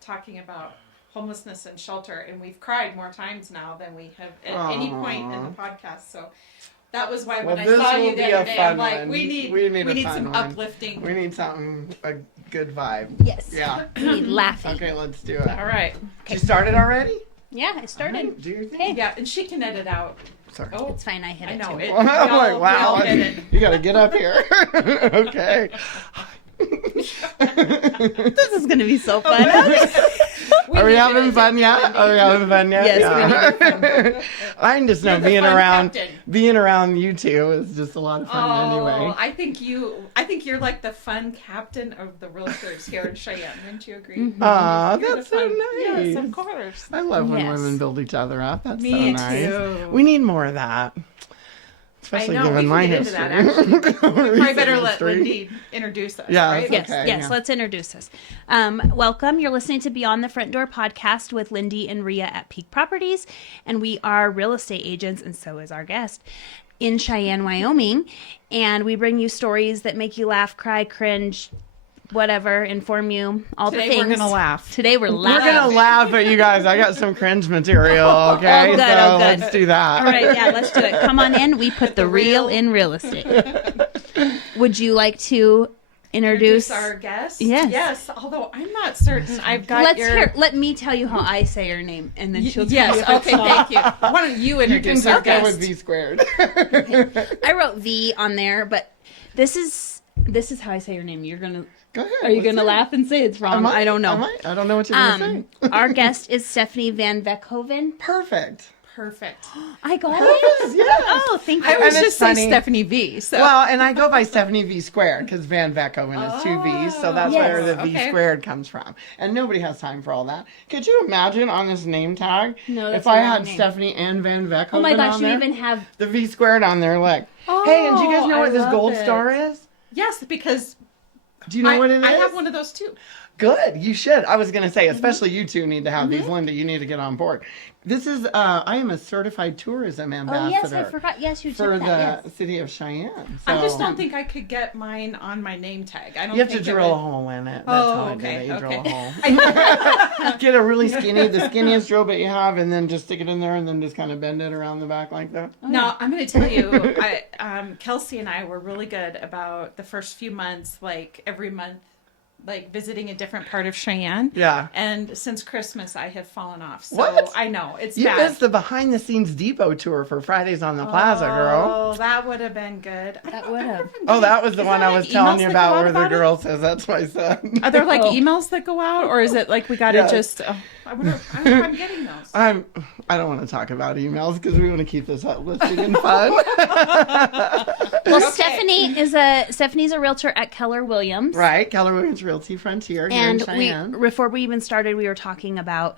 talking about homelessness and shelter, and we've cried more times now than we have at any point in the podcast. So that was why when I saw you the other day, I'm like, we need some uplifting. We need something, a good vibe. Yes. Yeah. We need laughing. Okay, let's do it. All right. You started already? Yeah, I started. Right, do your thing. Hey. Yeah, and she can edit out. Sorry. Oh, It's fine. I hit it I know. too. I'm like, wow, we all did it. you gotta get up here. Okay. This is going to be so fun. Are we having fun yet? Are we having fun yet? Yes, we Yeah. I just know You're the fun captain. being around you two is just a lot of fun anyway. I think you're like the fun captain of the realtors here in Cheyenne. Wouldn't you agree? Aw, You're that's the so fun- nice. Yes, of course. I love when Yes. women build each other up. That's so Me nice. too. We need more of that. Especially I know. given We my can get into history. that, actually. We probably Recent better let history. Lindee introduce us. Yeah, right? Yes, Okay, yes. yeah. Let's introduce us. Welcome. You're listening to Beyond the Front Door podcast with Lindee and Rhea at Peak Properties, and we are real estate agents, and so is our guest in Cheyenne, Wyoming. And we bring you stories that make you laugh, cry, cringe, whatever, inform you, all Today the things. we're gonna laugh. Today we're We're laughing. gonna laugh at you guys. I got some cringe material, okay? good, So oh, good. let's do that. All right, yeah, let's do it. Come on in. We put the real in real estate. Would you like to introduce our guest? Yes. Yes. Although I'm not certain. I've got Let's your. hear. Let me tell you how I say your name, and then she'll tell you. Yes. if it's Okay. wrong. Thank you. Why don't you You can introduce just our go with guest? V squared. I wrote V on there, but this is how I say your name. You're gonna. Go ahead. Are you let's gonna hear it. laugh and say it's wrong? Am I don't know. I don't know what you're gonna say. Our guest is Stephanie Van Veckhoven. Perfect. Perfect. I got Perfect, it. yes. Oh, thank I you. always And just it's say funny. Stephanie V. So. Well, and I go by Stephanie V squared because Van Veckhoven is two V's, so that's Yes. where the V Okay. squared comes from. And nobody has time for all that. Could you imagine on this name tag No, that's if I a wrong had name. Stephanie and Van Veckhoven Oh my gosh, on you there? even have. The V squared on there, like, hey, and do you guys know I what this love gold it. star is? Yes, because Do you know what it is? I have one of those too. Good, you should. I was going to say, especially you two need to have these, Lindee. You need to get on board. This is, I am a certified tourism Oh ambassador yes, I forgot. Yes, you for did the that. Yes. city of Cheyenne. I just So- don't think I could get mine on my name tag. I don't. You have to think it drill a would- hole in it. That's Oh, how I okay, did it. You drill okay. a hole. Get a really the skinniest drill bit you have, and then just stick it in there, and then just kind of bend it around the back like that. Now, I'm going to tell you, Kelsey and I were really good about the first few months, like every month, like visiting a different part of Cheyenne. Yeah. And since Christmas, I have fallen off. So What? I know it's You bad. missed the behind-the-scenes depot tour for Fridays on the Plaza, girl. Oh, that would have been good. That would have. Oh, that was the Is one there, I was like, telling emails you that about go out where the about it? girl says that's my son. Are there like Oh. emails that go out, or is it like we got to Yes. just? I wonder if I'm getting those. I don't want to talk about emails because we want to keep this uplifting and fun. Well, Okay. Stephanie's a realtor at Keller Williams. Right, Keller Williams Realty Frontier here in And Cheyenne. before we even started, we were talking about,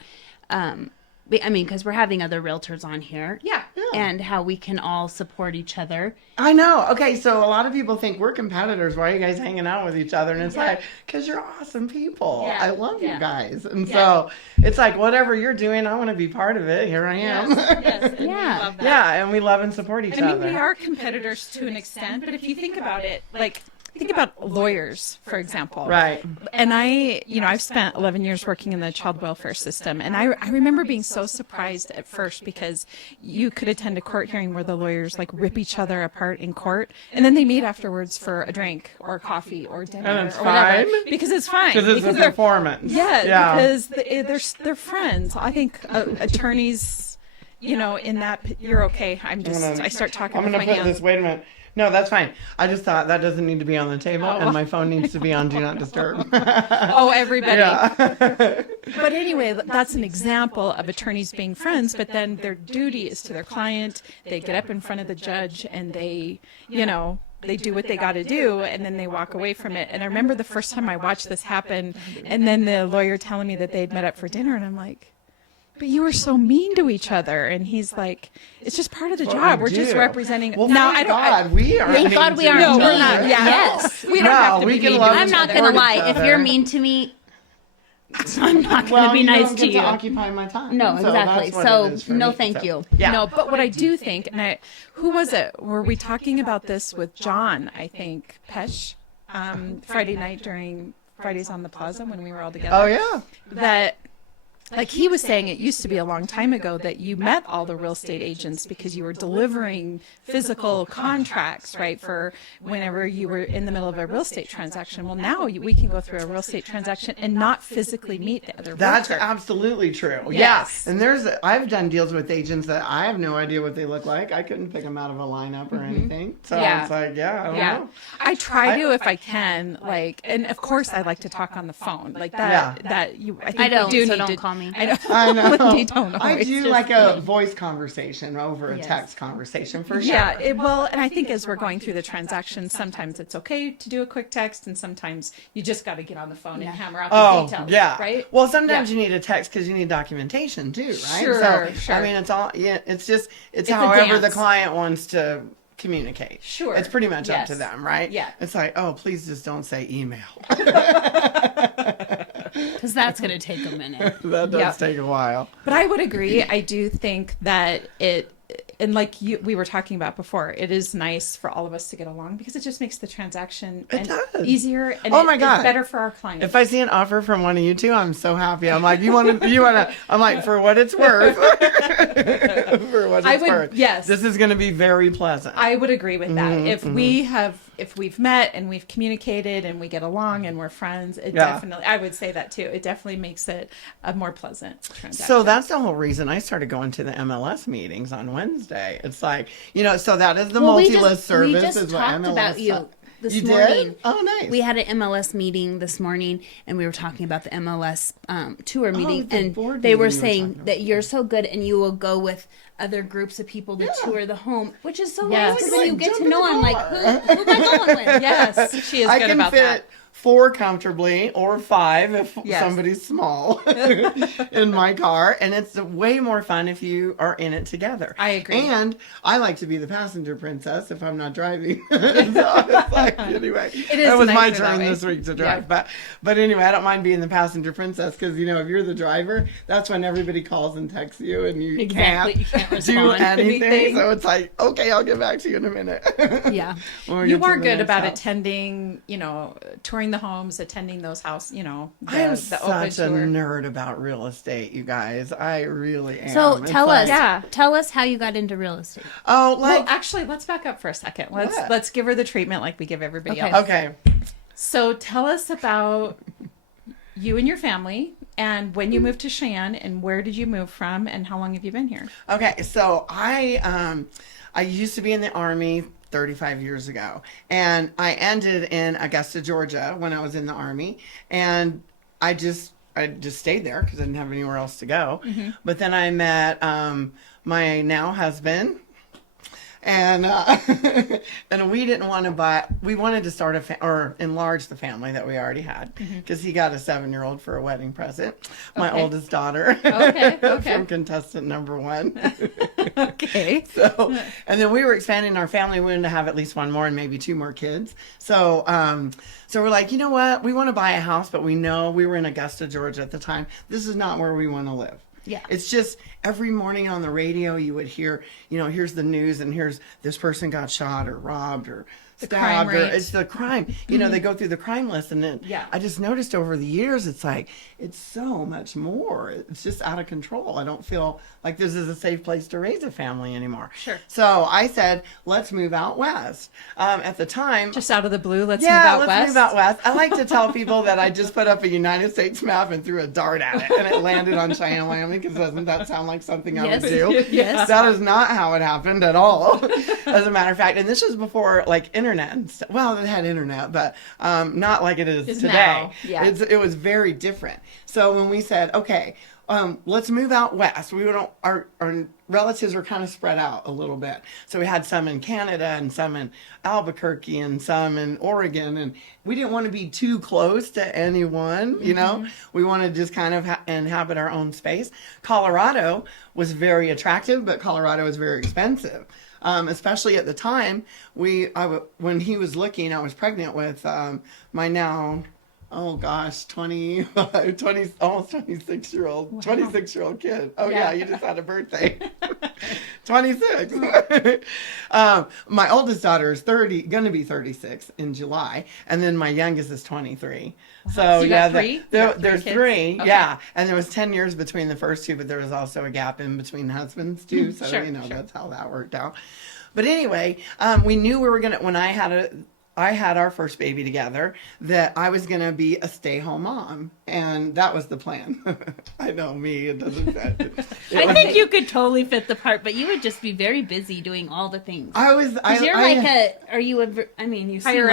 because we're having other realtors on here. Yeah. And how we can all support each other. I know. Okay, so a lot of people think we're competitors. Why are you guys hanging out with each other? And it's Yeah. like, because you're awesome people. Yeah. I love you Yeah. guys. And Yeah. so it's like, whatever you're doing, I want to be part of it. Here I am. Yes. And we Yeah. love that. Yeah, and we love and support each I mean, other. we are competitors to an extent, but if you think about it, like, think about lawyers, for example. Right. And I've spent 11 years working in the child welfare system, and I remember being so surprised at first because you could attend a court hearing where the lawyers like rip each other apart in court, and then they meet afterwards for a drink or coffee or dinner And it's or whatever fine? because it's fine. Because it's a they're- performance. Yeah, because they're friends. I think attorneys, in that you're okay. I start talking I'm with going my to put hands. this, wait a minute. No, that's fine. I just thought that doesn't need to be on the table, Oh. and my phone needs to be on Do Not Disturb. Oh, everybody. Yeah. But anyway, that's an example of attorneys being friends, but then their duty is to their client. They get up in front of the judge and they do what they got to do, and then they walk away from it. And I remember the first time I watched this happen, and then the lawyer telling me that they'd met up for dinner, and I'm like, but you were so mean to each other. And he's like, it's just part of the what job. we We're just do. representing. Well, now, thank I don't. God we are. Thank God we aren't No, we're mean. not. Yeah. Yes. We don't No, have to we be can mean love to I'm each not other. going to support each lie. If other. you're mean to me, I'm not going to be you nice don't to get you. to occupy my time. No, So exactly. that's what So, it is for no me. thank So, you. Yeah. No, but what I do think, and who was it? Were we talking about this with John? I think Pesh, Friday night during Fridays on the Plaza when we were all together. Oh yeah. That, like he was saying, it used to be a long time ago that you met all the real estate agents because you were delivering physical contracts, right, for whenever you were in the middle of a real estate transaction. Well, now we can go through a real estate transaction and not physically meet the other That's realtor. absolutely true. Yes. Yeah. And I've done deals with agents that I have no idea what they look like. I couldn't pick them out of a lineup or anything. So Yeah. it's like, I don't know. I try to if I can, like, and of course I like to talk on the phone, like that. Yeah. That you, I think I don't, we do so need don't to call me. I know. I know. Lindee don't I always. do like a voice conversation over a Yes. text conversation for sure. Yeah, and I think as we're going through the transaction, sometimes it's okay to do a quick text, and sometimes you just got to get on the phone and hammer out the Oh, details. yeah. Right. Well, sometimes Yeah. you need a text because you need documentation too, right? Sure, so, sure. I mean, it's all, it's a however the dance. client wants to communicate. Sure. It's pretty much up Yes. to them, right? Yeah. It's like, oh, please just don't say email. Because that's going to take a minute. That does Yeah. take a while. But I would agree. I do think that and like we were talking about before, it is nice for all of us to get along because it just makes the transaction It does. easier and Oh my God. it's better for our clients. If I see an offer from one of you two, I'm so happy. I'm like, you want to, I'm like, for what it's worth. For what it's worth. Yes. This is going to be very pleasant. I would agree with that. If we've met and we've communicated and we get along and we're friends, I would say that too. It definitely makes it a more pleasant transaction. So that's the whole reason I started going to the MLS meetings on Wednesday. It's like, so that is the multi-list service. We just is what talked MLS about you this You morning. did? Oh, nice. We had an MLS meeting this morning, and we were talking about the MLS tour meeting, the and board they were meeting you were saying talking that you're so good, and you will go with other groups of people to tour the home, which is so Yes. nice because Like, then you get jump to in know the I'm like, car. who am I going with? yes, she is I good can about fit that. 4 comfortably or 5 if Yes. somebody's small in my car, and it's way more fun if you are in it together. I agree. And I like to be the passenger princess if I'm not driving. So it's like, anyway, It is that was my nicer that turn way. this week to drive. Yeah. But anyway, I don't mind being the passenger princess because if you're the driver, that's when everybody calls and texts you, and you Exactly. You can't do respond. anything. Anything. So it's like, okay, I'll get back to you in a minute. Yeah. When we You get to are the good next about house. attending, touring the homes, attending those houses, I am the open such a tour. nerd about real estate, you guys. I really am. So It's tell like- us, Yeah. tell us how you got into real estate. Oh, Well, like actually, let's back up for a second. What? Let's give her the treatment like we give everybody Okay. else. okay. So tell us about you and your family and when you moved to Cheyenne and where did you move from and how long have you been here? Okay, so I used to be in the Army 35 years ago, and I ended in Augusta, Georgia when I was in the Army, and I just stayed there because I didn't have anywhere else to go. Mm-hmm. But then I met my now husband, and and we didn't want to buy. We wanted to start or enlarge the family that we already had because he got a 7-year-old for a wedding present. My Okay. oldest daughter. Okay. From contestant number 1. Okay. So, and then we were expanding our family. We wanted to have at least 1 more and maybe 2 more kids. So, so we're like, you know what? We want to buy a house, but we know we were in Augusta, Georgia at the time. This is not where we want to live. Yeah. It's just every morning on the radio, you would hear, here's the news and here's this person got shot or robbed or crime stabbed. Or rate. it's the crime. They go through the crime list. And then Yeah. I just noticed over the years, it's like, it's so much more. It's just out of control. I don't feel like this is a safe place to raise a family anymore. Sure. So I said, let's move out west. At the time, Just out of the blue, let's yeah, move out let's west. move out west. I like to tell people that I just put up a United States map and threw a dart at it, and it landed on Cheyenne, Wyoming. Because doesn't that sound like something I Yes. would do? Yes. That is not how it happened at all. As a matter of fact, and this was before like internet and stuff. Well, it had internet, but not like it is It's today. now, yeah. It was very different. So when we said, okay, let's move out west. We don't. Our relatives were kind of spread out a little bit. So we had some in Canada and some in Albuquerque and some in Oregon, and we didn't want to be too close to anyone. We wanted to just kind of inhabit our own space. Colorado was very attractive, but Colorado was very expensive. Especially at the time, when he was looking, I was pregnant with my now oh gosh, 20, almost 26-year-old kid. Oh yeah, you just had a birthday. 26. My oldest daughter is gonna be 36 in July, and then my youngest is 23. So you yeah, got three? there's kids? three. Okay. Yeah, and there was 10 years between the first two, but there was also a gap in between husbands too. So Sure, that's how that worked out. But anyway, we knew we were gonna when I had our first baby together, that I was going to be a stay-home mom. And that was the plan. I know me, it doesn't fit. I think you could totally fit the part, but you would just be very busy doing all the things. You seem Higher like,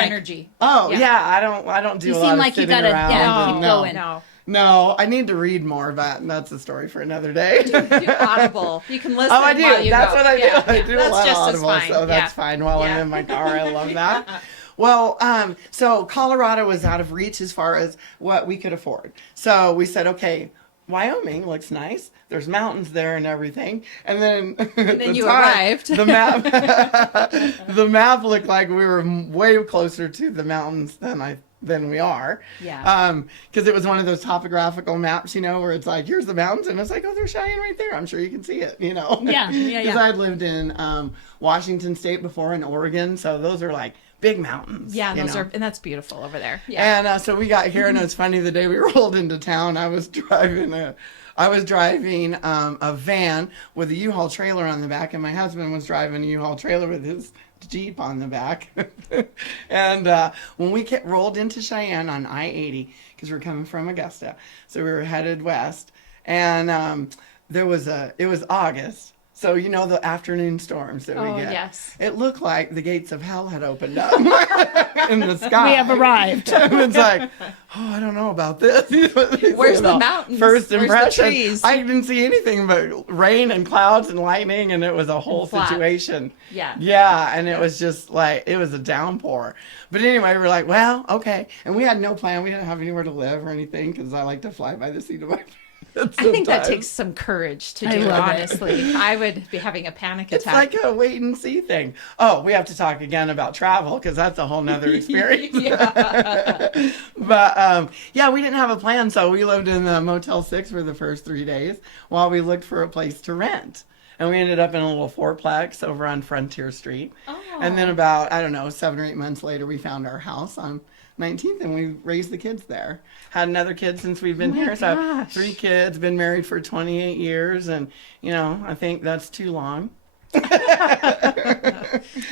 energy. Oh, Yeah. yeah, I don't do You a seem lot like of you sitting gotta, around. yeah, and keep no. going. No, I need to read more, but that's a story for another day. Audible. You can listen. Oh, I do. While you That's go. what I do. Yeah, I yeah. do a That's lot of just as Audible, fine. so that's Yeah. fine while I'm Yeah. in my car. I love that. Well, so Colorado was out of reach as far as what we could afford. So we said, okay, Wyoming looks nice. There's mountains there and everything. And then, you arrived. The map, the map looked like we were way closer to the mountains than we are. Yeah. Because it was one of those topographical maps, where it's like, here's the mountains, and it's like, oh, they're Cheyenne right there. I'm sure you can see it, Yeah. Because I'd lived in Washington State before and Oregon, so those are like big mountains. Yeah, and that's beautiful over there. Yeah. And so we got here, and it's funny. The day we rolled into town, I was driving a van with a U-Haul trailer on the back, and my husband was driving a U-Haul trailer with his Jeep on the back. And when we rolled into Cheyenne on I-80, because we're coming from Augusta, so we were headed west, and it was August. So the afternoon storms that we get. Yes. It looked like the gates of hell had opened up in the sky. We have arrived. It's like, I don't know about this. Where's the mountains? First Where's the impression. trees? I didn't see anything but rain and clouds and lightning, and it was a whole flat. situation. Yeah. Yeah, and it was just like, it was a downpour. But anyway, we were like, well, okay. And we had no plan. We didn't have anywhere to live or anything, because I like to fly by the seat of my pants. I think that sometimes. takes some courage to I do, love it. honestly. I would be having a panic It's attack. like a wait and see thing. Oh, we have to talk again about travel, because that's a whole nother experience. But yeah, we didn't have a plan, so we lived in the Motel 6 for the first 3 days while we looked for a place to rent. And we ended up in a little fourplex over on Frontier Street. Oh. And then about, 7 or 8 months later, we found our house on 19th, and we raised the kids there. Had another kid since we've been here. So gosh. 3 kids, been married for 28 years. And, I think that's too long.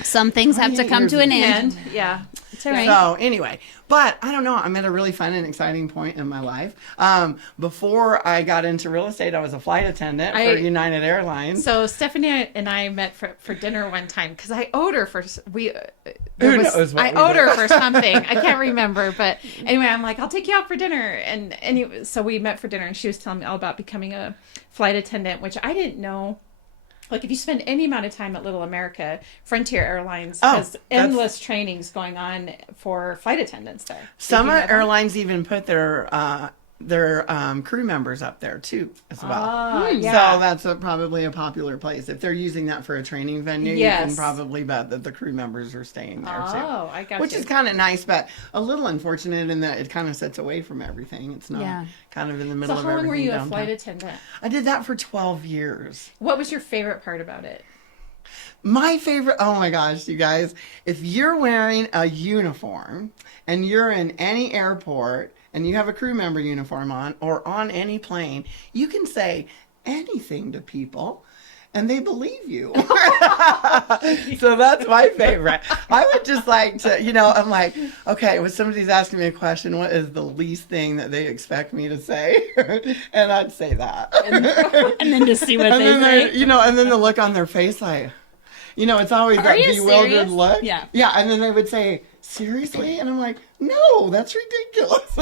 Some things have to come to an end. And yeah. It's all right. So anyway, but I don't know. I'm at a really fun and exciting point in my life. Before I got into real estate, I was a flight attendant for United Airlines. So Stephanie and I met for dinner one time because I owed her for I owed her for something. I can't remember, but anyway, I'm like, I'll take you out for dinner, and anyway, so we met for dinner, and she was telling me all about becoming a flight attendant, which I didn't know. Like, if you spend any amount of time at Little America, Frontier Airlines has endless trainings going on for flight attendants there. Some airlines even put their crew members up there too as well. Yeah. So that's probably a popular place. If they're using that for a training venue, you can probably bet that the crew members are staying there too. Oh, I got Which is kind of nice, but a little unfortunate in that it kind of sits away from everything. It's not kind of in the middle of So how everything. long were you downtown. a flight attendant? I did that for 12 years. What was your favorite part about it? My favorite, oh my gosh, you guys, if you're wearing a uniform and you're in any airport and you have a crew member uniform on or on any plane, you can say anything to people and they believe you. So that's my favorite. I would just like to, I'm like, okay, when somebody's asking me a question, what is the least thing that they expect me to say? And I'd say that. And then just see what they say. And then the look on their face, like, it's always that you bewildered serious? look. Yeah. Yeah, and then they would say, seriously? And I'm like, no, that's ridiculous.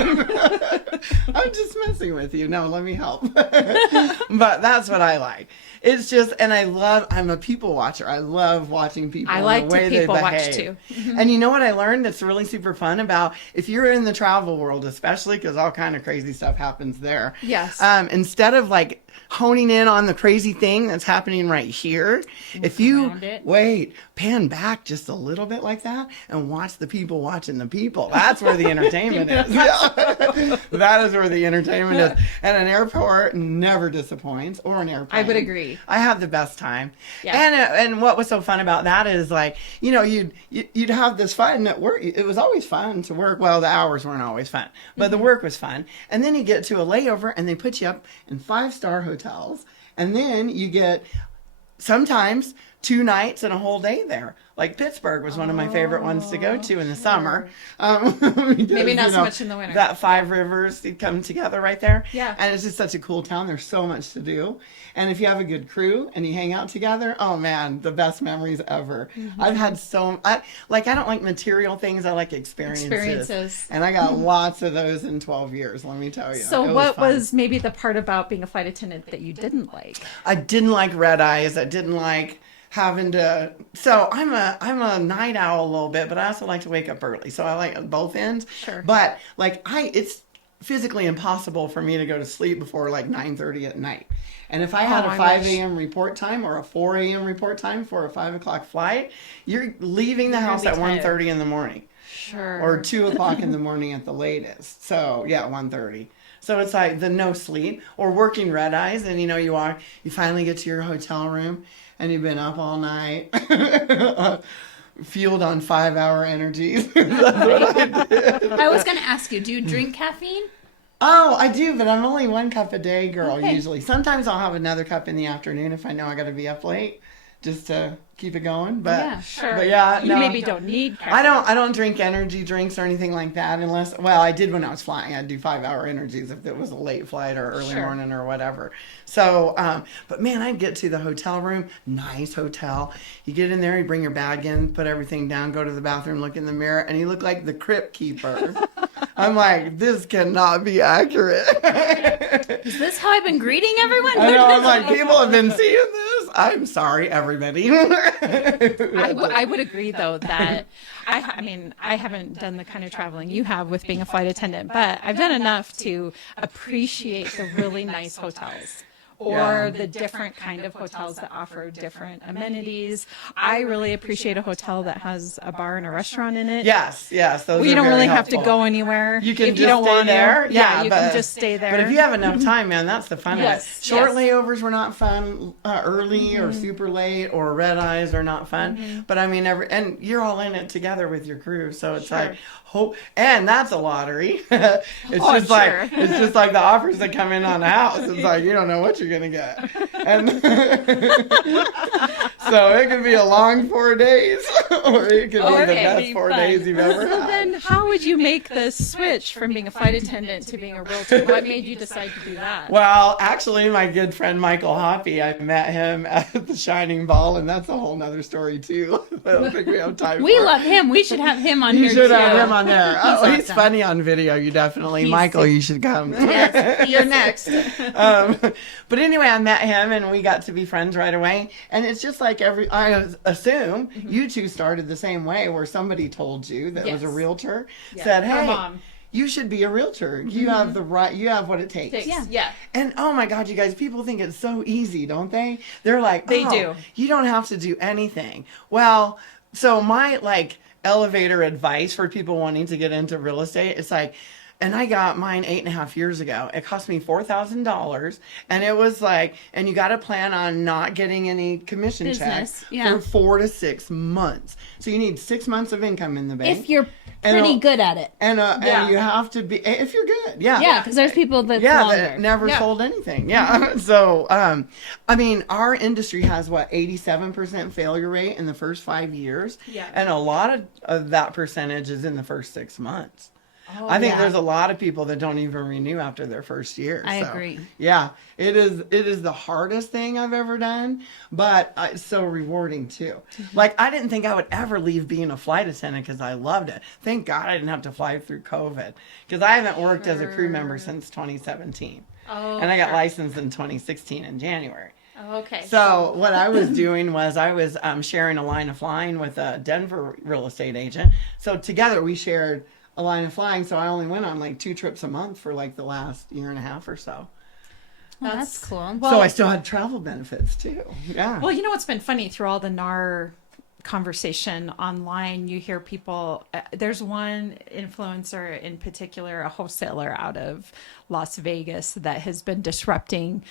I'm just messing with you. No, let me help. But that's what I like. It's just, and I'm a people watcher. I love watching people. I like and the way to people they watch behave. too. And you know what I learned that's really super fun about, if you're in the travel world, especially because all kind of crazy stuff happens there. Yes. Instead of like honing in on the crazy thing that's happening right here, if you pan back just a little bit like that and watch the people watching the people, That's where the entertainment is. Yeah. That is where the entertainment is. And an airport never disappoints, or an airplane. I would agree. I had the best time. Yeah. And what was so fun about that is, like, you know, you'd have this fun at work. It was always fun to work. Well, the hours weren't always fun, but the work was fun. And then you get to a layover and they put you up in 5-star hotels. And then you get sometimes 2 nights and a whole day there. Like Pittsburgh was one of my favorite ones to go to in the summer. Because, Maybe not so much in the winter. That 5 rivers come together right there. Yeah. And it's just such a cool town. There's so much to do. And if you have a good crew and you hang out together, oh man, the best memories ever. I've had I don't like material things. I like experiences. And I got lots of those in 12 years, let me tell you. So what was maybe the part about being a flight attendant that you didn't like? I didn't like red eyes. I didn't like having to, so I'm a night owl a little bit, but I also like to wake up early. So I like both ends. Sure. But like it's physically impossible for me to go to sleep before like 9:30 at night. And if I had a 5 a.m. report time or a 4 a.m. report time for a 5 o'clock flight, you're leaving the house at 1:30 in the morning. Sure. Or 2 o'clock in the morning at the latest. So yeah, 1:30. So it's like the no sleep or working red eyes. And you know, you finally get to your hotel room and you've been up all night, fueled on 5-hour energies. That's what I did. I was going to ask you, do you drink caffeine? Oh, I do, but I'm only 1 cup a day girl Okay. usually. Sometimes I'll have another cup in the afternoon if I know I got to be up late, just to keep it going. But Yeah, Sure. But yeah, You no. maybe don't need caffeine. I don't drink energy drinks or anything like that unless, well, I did when I was flying. I'd do 5-hour energies if it was a late flight or early Sure. morning or whatever. So, but man, I'd get to the hotel room, nice hotel. You get in there, you bring your bag in, put everything down, go to the bathroom, look in the mirror, and you look like the crypt keeper. I'm like, this cannot be accurate. Is this how I've been greeting everyone? I know, I'm like, people have been seeing this. I'm sorry, everybody. I would agree, though, that I mean, I haven't done the kind of traveling you have with being a flight attendant, but I've done enough to appreciate the really nice hotels. Or Yeah. the different kind of hotels that offer different amenities. I really appreciate a hotel that has a bar and a restaurant in it. Yes, those You are don't very really have to helpful. go anywhere. You can if just you don't stay want there. To. Yeah, you but, can just stay there. But if you have enough time, man, that's the fun Yes, of it. Short yes. layovers were not fun early or super late, or red eyes are not fun. But I mean, and you're all in it together with your crew, so it's like hope, and that's a lottery. I'm sure. It's just like the offers that come in on the house. It's like you don't know what you're gonna get, and so it could be a long 4 days, or it could be the best 4 days you've ever So had. then how would you make the switch from being a flight attendant to being a realtor? What made you decide to do that? Well, actually, my good friend Michael Hoppy, I met him at the Shining Ball, and that's a whole nother story too. I don't think we have time. We for it. love him. We should have him on You here should too. have him on there. He's awesome. funny on video. You definitely, Michael. You should come. Yes, You're next. But anyway, I met him, and we got to be friends right away. And it's just like I assume you two started the same way, where somebody told you that was a Yes. realtor, Yeah. said, Our "Hey, mom. you should be a realtor. You have the right. You have what it takes." Yeah. And oh my God, you guys, people think it's so easy, don't they? They're like, They "Oh, do. You don't have to do anything." Well, so my elevator advice for people wanting to get into real estate, it's like, and I got mine 8.5 years ago. It cost me $4,000, and it was like, and you got to plan on not getting any commission Business, checks yeah. for 4 to 6 months. So you need 6 months of income in the bank. If you're And pretty it'll- good at it. and Yeah. you have to be, if you're good, yeah. Yeah, because there's people that Yeah, longer. that never Yeah. sold anything. Yeah. So, I mean, our industry has 87% failure rate in the first 5 years. Yeah. And a lot of that percentage is in the first 6 months. Oh, I think yeah. there's a lot of people that don't even renew after their first year. I So, agree. Yeah, it is the hardest thing I've ever done, but it's so rewarding too. Like, I didn't think I would ever leave being a flight attendant because I loved it. Thank God I didn't have to fly through COVID, because I haven't worked as a crew member since 2017. Oh, And I got sure. licensed in 2016 in January. Oh, okay. So what I was doing was I was sharing a line of flying with a Denver real estate agent. So together we shared a line of flying. So I only went on 2 trips a month for the last year and a half or so. Well, that's cool. Well, So I still had travel benefits too. Yeah. Well, you know what's been funny through all the NAR conversation online, you hear people, there's one influencer in particular, a wholesaler out of Las Vegas, that has been disrupting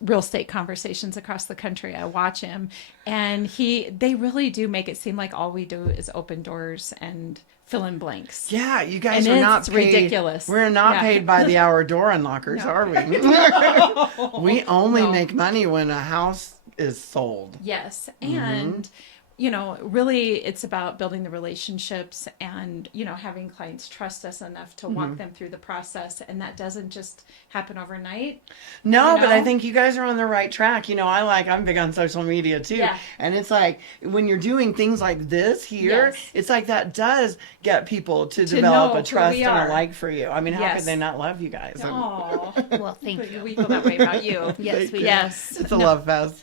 real estate conversations across the country. I watch him, and they really do make it seem like all we do is open doors and fill in blanks. Yeah, you guys And are not it's paid. ridiculous. We're not Yeah. paid by the hour door unlockers, are we? We only make money when a house is sold. Yes. And, you know, really it's about building the relationships and, you know, having clients trust us enough to walk them through the process. And that doesn't just happen overnight. No, You but I know? think you guys are on the right track. You know, I'm big on social media too. Yeah. And it's like when you're doing things like this here, Yes. it's like that does get people to develop know a who trust we and are. a like for you. I mean, how Yes. could they not love you guys? Oh, Well, thank you. we feel that way about you. Yes, we do. Yes. It's a love fest.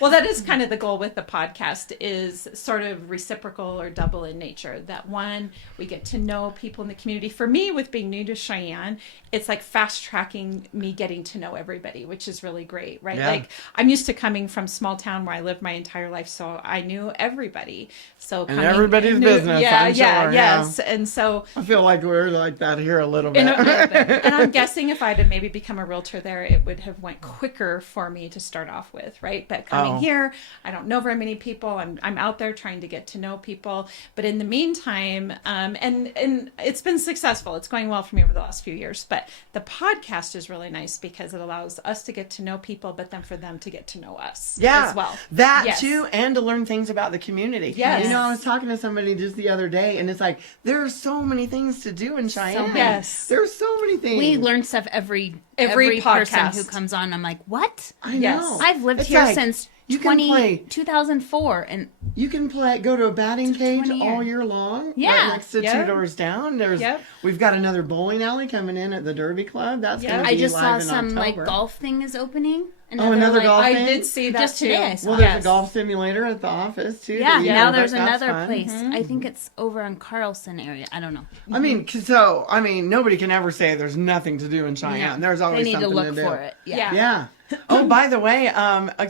Well, that is kind of the goal with the podcast, is sort of reciprocal or double in nature. That one, we get to know people in the community. For me, with being new to Cheyenne, it's like fast tracking me getting to know everybody, which is really great, right? Yeah. Like I'm used to coming from small town where I lived my entire life, so I knew everybody. So And everybody's business, yeah, I'm yeah, sure, yes. And so I feel like we're like that here a little bit. and I'm guessing if I'd have maybe become a realtor there, it would have went quicker for me to start off with, right? But coming here, I don't know very many people. I'm out there trying to get to know people. But in the meantime, and it's been successful. It's going well for me over the last few years. But the podcast is really nice because it allows us to get to know people, but then for them to get to know us Yeah, as well. that Yes. too, and to learn things about the community. Yes. You know, I was talking to somebody just the other day, and it's like there are so many things to do in Cheyenne. many. Yes. There's so many things. We learn stuff every Every person podcast. who comes on. I'm like, what? I Yes. know. I've lived It's here like, since you can play. 2004, and You can go to a batting cage 20 all years. year long. Yeah. Right next to Yep. two doors down. Yep. We've got another bowling alley coming in at the Derby Club. That's Yep. going to be I just saw live in some like October. golf thing is opening. another golf I thing? did see that Just too. today I saw Well, it. there's Yes. a golf simulator at the office too. Yeah, that you now can there's book. That's another fun. place. I think it's over in Carlson area. I don't know. I mean, nobody can ever say there's nothing to do in Cheyenne. Yeah. There's They always need to something look do. for it. Yeah. Yeah. Oh, by the way,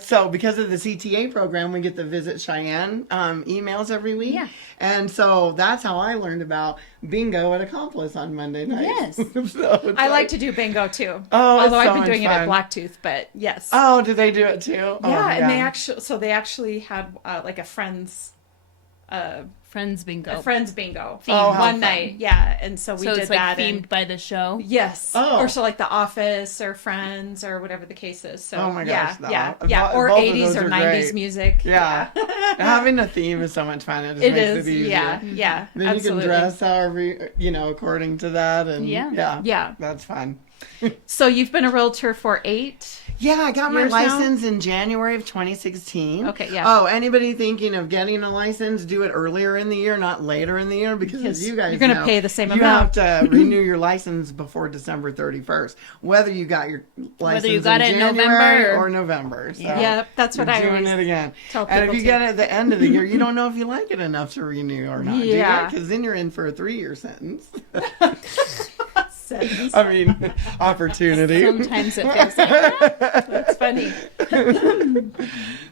so because of the CTA program, we get the Visit Cheyenne emails every week. Yeah. And so that's how I learned about bingo at Accomplice on Monday night. Yes. I I like to do bingo too. Oh, it's although so I've been much doing it fun. at Blacktooth, but yes. Oh, do they do it too? yeah, Oh, and they actually had like a friends Friends bingo. bingo Oh, how one fun. night. Yeah, and so we So did it's like that. themed and, by the show. yes. Oh. Or so like The Office or Friends or whatever the case is. So Oh my gosh, no. yeah. Or Both of 80s those or are 90s great. music. Yeah. Having a theme is so much fun. It just It makes is. it easier. Yeah. Then absolutely. you can dress however, according to that. And Yeah. Yeah. That's fun. So you've been a realtor for 8. Yeah, I got my Years now? license in January of 2016. Okay, yeah. Oh, anybody thinking of getting a license, do it earlier in the year, not later in the year, because as you guys you're gonna know, pay the same you amount. have to renew your license before December 31st, whether you got your license you got it in January November or November. So Yeah, that's what you're I doing always it again. tell And if people you too. get it at the end of the year, you don't know if you like it enough to renew or not. Yeah. Because then you're in for a 3-year sentence. Sentence. I mean, opportunity. Sometimes it feels like that. That's funny.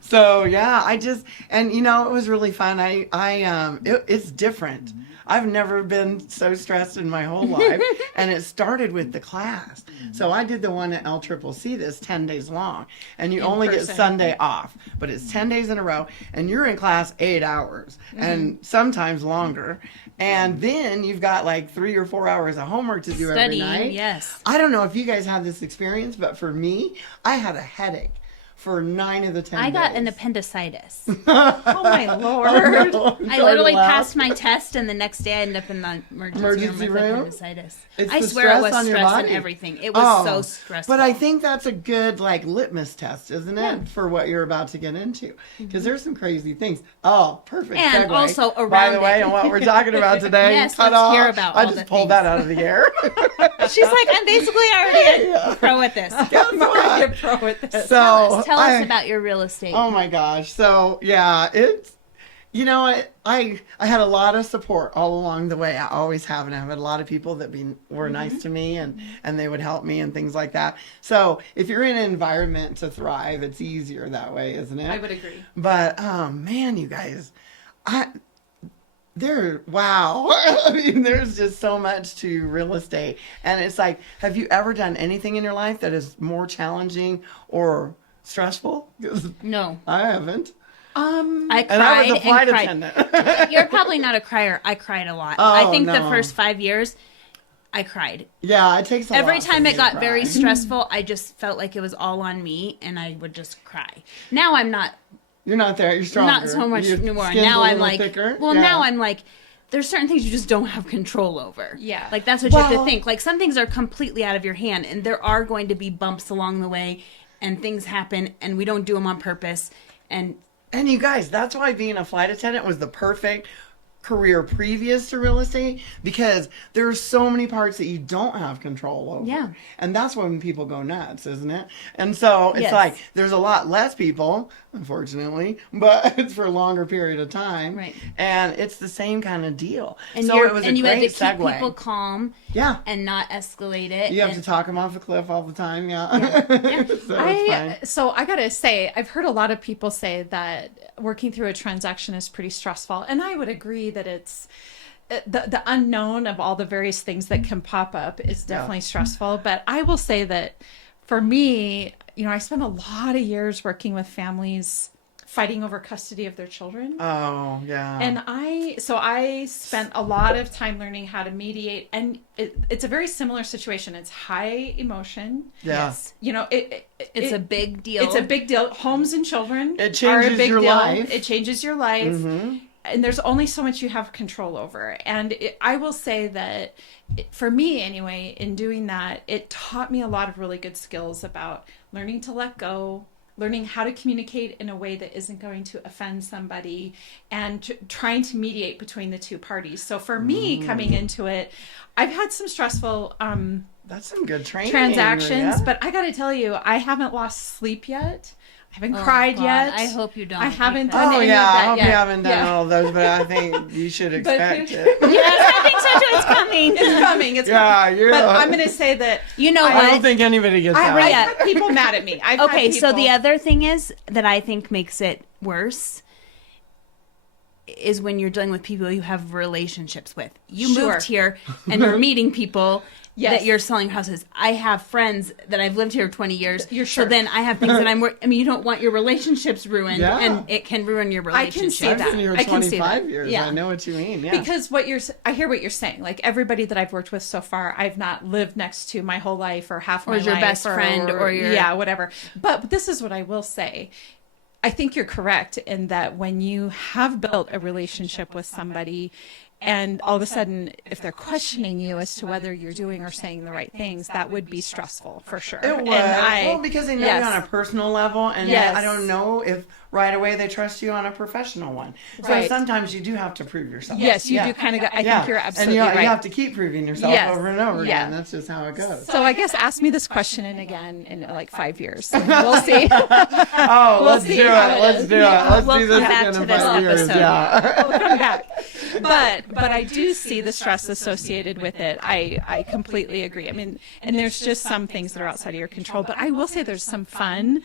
So yeah, it was really fun. It's different. I've never been so stressed in my whole life, and it started with the class. So I did the one at LCCC that's 10 days long, and you only get person. Sunday off, but it's 10 days in a row, and you're in class 8 hours, and sometimes longer, and then you've got like 3 or 4 hours of homework to do every Studying, night. yes. I don't know if you guys had this experience, but for me, I had a headache for 9 of the 10 I got days. an appendicitis. Oh my lord. Oh, no. I'm I sorry literally to laugh. passed my test, and the next day I ended up in the emergency room with appendicitis. It's I the swear it stress was on your stress and body. everything. It was Oh, so stressful. But I think that's a good litmus test, isn't it, for what you're about to get into? Because there's some crazy things. Oh, perfect. And segue. also By around the way, it. and what we're talking about today. Yes, Ta-da. let's hear about I all just the pulled things. that out of the air. She's like, I'm basically already a pro at this. I'm already a pro at this. So Tell us about your real estate. Oh my gosh. So yeah, You know, I had a lot of support all along the way. I always have, and I've had a lot of people that were nice to me, and they would help me and things like that. So if you're in an environment to thrive, it's easier that way, isn't it? I would agree. But man, you guys, wow. I mean, there's just so much to real estate, and it's like, have you ever done anything in your life that is more challenging or stressful? 'Cause No. I haven't. I cried And I was a and flight cried. attendant. You're probably not a crier. I cried a lot. Oh, I think the no. first 5 years, I cried. Yeah, it takes a Every lot for time me it to got cry. very stressful, I just felt like it was all on me, and I would just cry. Now I'm not You're not there. You're stronger. not so much Your anymore. skin's Now a I'm little like, thicker. well, Yeah. now I'm like, there's certain things you just don't have control over. Yeah. Like that's what you have to Well- think. Like some things are completely out of your hand, and there are going to be bumps along the way, and things happen, and we don't do them on purpose. And And you guys, that's why being a flight attendant was the perfect career previous to real estate, because there's so many parts that you don't have control over. Yeah. And that's when people go nuts, isn't it? And so it's Yes. like there's a lot less people, unfortunately, but it's for a longer period of time. Right. And it's the same kind of deal. and so you're, it was and a you had to great keep segue. people calm Yeah. and not escalate it. You have and, to talk them off a cliff all the time. Yeah. So it's fine. So I gotta say, I've heard a lot of people say that working through a transaction is pretty stressful, and I would agree that it's the unknown of all the various things that can pop up is definitely stressful. But I will say that for me, I spent a lot of years working with families fighting over custody of their children. Oh, yeah. And I spent a lot of time learning how to mediate, and it's a very similar situation. It's high emotion. Yeah. Yes. It's a big deal. It's a big deal. Homes and children It are a changes big your deal. life. It changes your life. Mm-hmm. And there's only so much you have control over. And I will say that for me anyway, in doing that, it taught me a lot of really good skills about learning to let go, learning how to communicate in a way that isn't going to offend somebody, and trying to mediate between the two parties. So for me, coming into it, I've had some stressful That's some good training. transactions, Rhea. but I got to tell you, I haven't lost sleep yet. I haven't Oh, cried God, yet. I hope you don't. I haven't because- done Oh any yeah, of that I hope yet. you haven't done Yeah. all of those, but I think you should expect it. Yes, I think so too. It's coming. It's coming. It's Yeah, coming. yeah. But I'm going to say that You know I what? don't think anybody gets I've that. Yeah. had people mad at me. I've had Okay, so the people- other thing is that I think makes it worse is when you're dealing with people you have relationships with. You Sure. moved here and you're meeting people Yes. that you're selling houses. I have friends that I've lived here 20 years. You're So sure. then I have things that you don't want your relationships ruined, Yeah. and it can ruin your I can see relationship. I've that. been here I can see 25 that. years. Yeah. I know what you mean. Yeah. Because I hear what you're saying. Like everybody that I've worked with so far, I've not lived next to my whole life or half my Or life. your best friend or your- yeah, whatever. But this is what I will say. I think you're correct in that when you have built a relationship with somebody, and all of a sudden, if they're questioning you as to whether you're doing or saying the right things, that would be stressful for sure. It would. And Well, because they know yes. you on a personal level, and Yes. I don't know if right away they trust you on a professional one. So Right. sometimes you do have to prove yourself. Yes, you Yeah. do kind of. I Yeah. think you're absolutely and you right. have to keep proving yourself Yes. over and over Yeah. again. That's just how it goes. So I guess ask me this question again in like 5 years. We'll see. Oh, We'll let's see do it. how it Let's is. do it. Yeah. Let's We'll do this come back again to in this 5 years. episode. Yeah. We'll come back. But I do see the stress associated with it. I completely agree. I mean, and there's just some things that are outside of your control. But I will say there's some fun.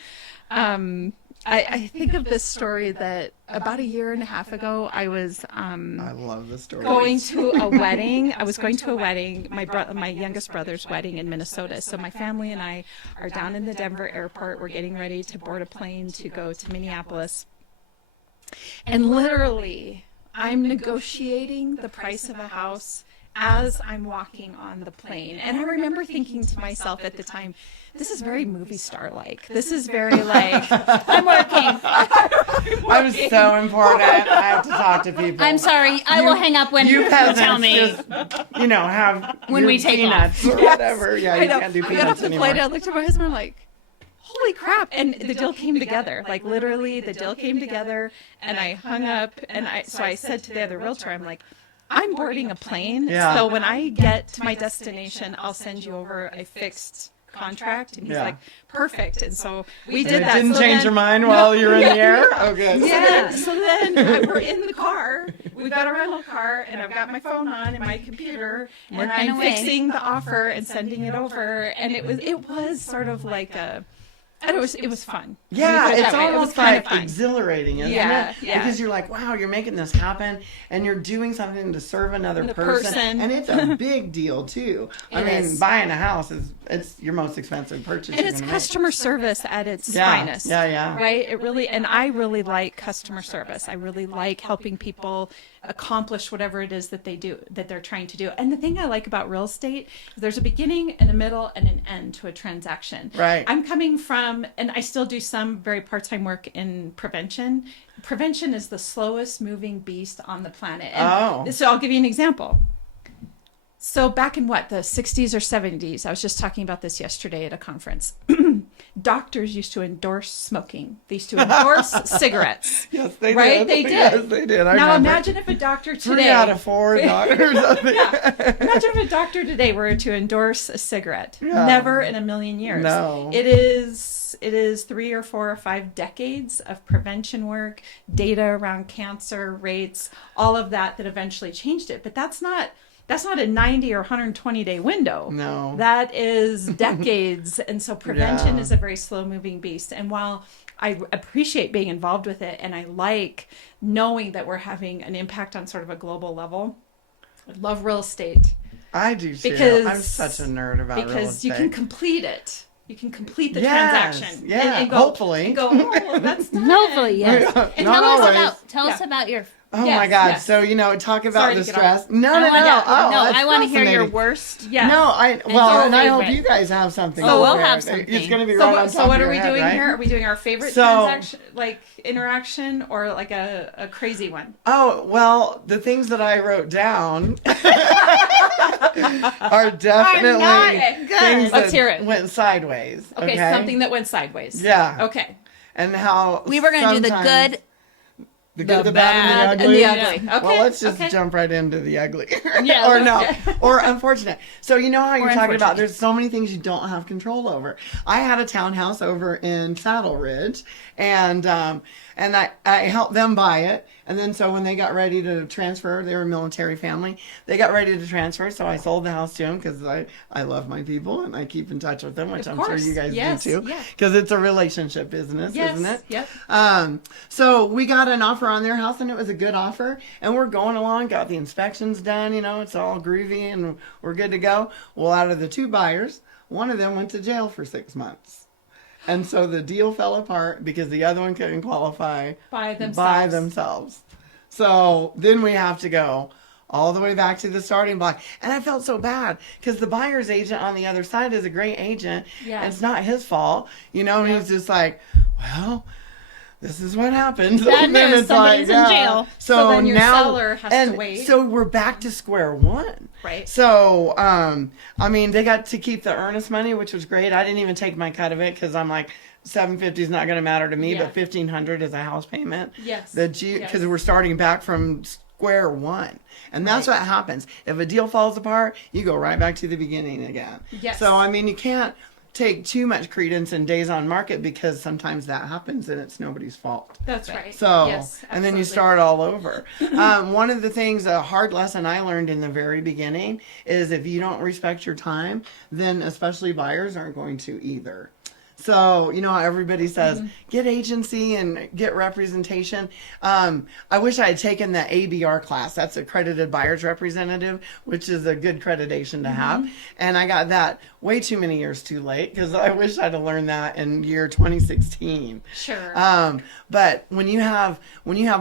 I think of this story that about a year and a half ago, I was I love this story. going to a wedding. I was going to a wedding, my youngest brother's wedding in Minnesota. So my family and I are down in the Denver airport. We're getting ready to board a plane to go to Minneapolis. And literally, I'm negotiating the price of a house as I'm walking on the plane. And I remember thinking to myself at the time, this is very movie star like. This is very like, I'm working. I'm so important. I have to talk to people. I'm sorry. I will hang up when You you peasants tell me. just, have When your we take peanuts or whatever. Yeah, you can't do I got off peanuts the anymore. plane, I looked at my husband, I'm like, holy crap. And the deal came together. Like literally the deal came together, and I hung up, and so I said to the other realtor, I'm like, I'm boarding a plane. Yeah. So when I get to my destination, I'll send you over a fixed contract? And he's Yeah. like, perfect. And so we And did it that. didn't So change then- your mind while you were in the air? Oh, good. Yeah. So then we're in the car. We've got a rental car, and I've got my phone on and my computer, and Working I'm away. fixing the offer and sending it over. And it was sort of like a, and it was fun. Yeah, Let me put it it's that way. It was almost kind like of fun. exhilarating, isn't Yeah, it? yeah. Because you're like, wow, you're making this happen, and you're doing something to serve another The person. person. And it's a big deal, too. I It mean, is. buying a house it's your most expensive purchase And you're it's gonna customer service at its Yeah, finest. yeah. Right? It really, and I really like customer service. I really like helping people accomplish whatever it is that they do, that they're trying to do. And the thing I like about real estate is there's a beginning and a middle and an end to a transaction. Right. I'm coming from, and I still do some very part-time work in prevention. Prevention is the slowest moving beast on the planet. And so I'll give you an example. So back in the 60s or 70s, I was just talking about this yesterday at a conference. Doctors used to endorse smoking. They used to endorse cigarettes. Yes, they Right? did. They did. Yes, they did. I Now remember. imagine if a doctor today. 3 out of 4 doctors. Imagine if a doctor today were to endorse a cigarette. Yeah. Never in a million years. No. It is 3 or 4 or 5 decades of prevention work, data around cancer rates, all of that eventually changed it. But that's not a 90 or 120 day window. No. That is decades. And so prevention Yeah. is a very slow moving beast. And while I appreciate being involved with it, and I like knowing that we're having an impact on sort of a global level, I love real estate I do, too. because I'm such a nerd about real because estate. you can complete it. You can complete the Yes, transaction. yeah, and go, hopefully. And go, oh, that's done. Hopefully, yes. Not And tell us always. tell us about your. Oh Yes, my God. yes. So, talk about Sorry the to get stress. off. No. I want to hear your fascinating. worst. Yeah. No, your and I hope favorite. you guys have something. Oh, we'll prepared. have something. It's going to be So, right on what, top so what of are your we head, doing right? here? Are we doing our favorite So- transaction, like interaction, or like a crazy one? Oh, well, the things that I wrote down are definitely not things good. Let's that hear it. went sideways. Okay, something that went sideways. Yeah. Okay. And how We were going to do the sometimes- good. The good, The the bad, bad, and the and ugly. the ugly. Okay, Well, let's just okay. jump right into the ugly. Yeah, or no. okay. Or unfortunate. So you know how you're Or talking about unfortunate. there's so many things you don't have control over. I had a townhouse over in Saddle Ridge, and I helped them buy it. And then so when they got ready to transfer, they were a military family. They got ready to transfer, so I sold the house to them because I love my people and I keep in touch with them, which Of I'm sure course. you guys Yes, do too. yeah. Because it's a relationship business, Yes. isn't it? Yep. So we got an offer on their house and it was a good offer, and we're going along, got the inspections done, it's all groovy and we're good to go. Well, out of the 2 buyers, one of them went to jail for 6 months. And so the deal fell apart because the other one couldn't qualify By themselves. by themselves. So then we have to go all the way back to the starting block. And I felt so bad because the buyer's agent on the other side is a great agent. Yeah. It's not his fault. And he's just like, well, this is what happened. Bad And then news, it's somebody's in jail. So then your now, seller has to wait. So we're back to square one. Right. So, they got to keep the earnest money, which was great. I didn't even take my cut of it because I'm like, $750 is not going to matter to me, Yeah. but $1,500 is a house payment. Yes. Because Yes. we're starting back from square one, and that's what happens. If a deal falls apart, you go right back to the beginning again. Yes. So you can't take too much credence in days on market because sometimes that happens and it's nobody's fault. That's right. So, yes, and then you absolutely. start all over. One of the things, a hard lesson I learned in the very beginning is if you don't respect your time, then especially buyers aren't going to either. So, how everybody says, get agency and get representation. I wish I had taken the ABR class. That's Accredited Buyer's Representative, which is a good accreditation to have. And I got that way too many years too late because I wish I'd have learned that in year 2016. Sure. But when you have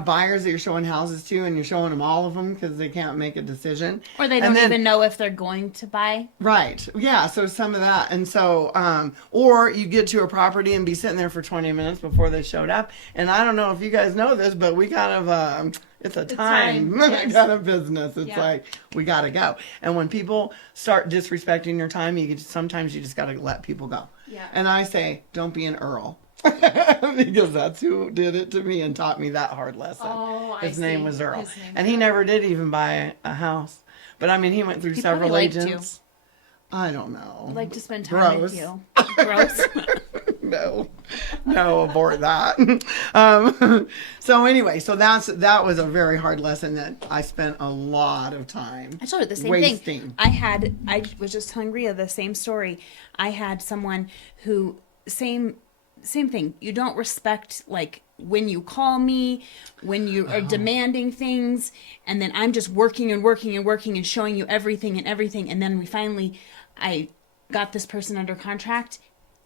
buyers that you're showing houses to and you're showing them all of them because they can't make a decision. Or they and don't then- even know if they're going to buy. Right. Yeah. So some of that. And so, or you get to a property and be sitting there for 20 minutes before they showed up. And I don't know if you guys know this, but we kind of, it's a time yes. kind of business. It's Yeah. like, we got to go. And when people start disrespecting your time, sometimes you just got to let people go. Yeah. And I say, don't be an Earl. Because that's who did it to me and taught me that hard lesson. Oh, I His name see. was Earl. His name And was he Earl. never did even buy a house. But he went through He several probably liked agents. I don't know. I'd like to spend time with you. Gross. No, abort that. So anyway, that was a very hard lesson that I spent a lot of time I told her the same wasting. thing. I was just telling Rhea the same story. I had someone who, same thing. You don't respect, like, when you call me, when you are demanding things, and then I'm just working and working and working and showing you everything. And then I got this person under contract,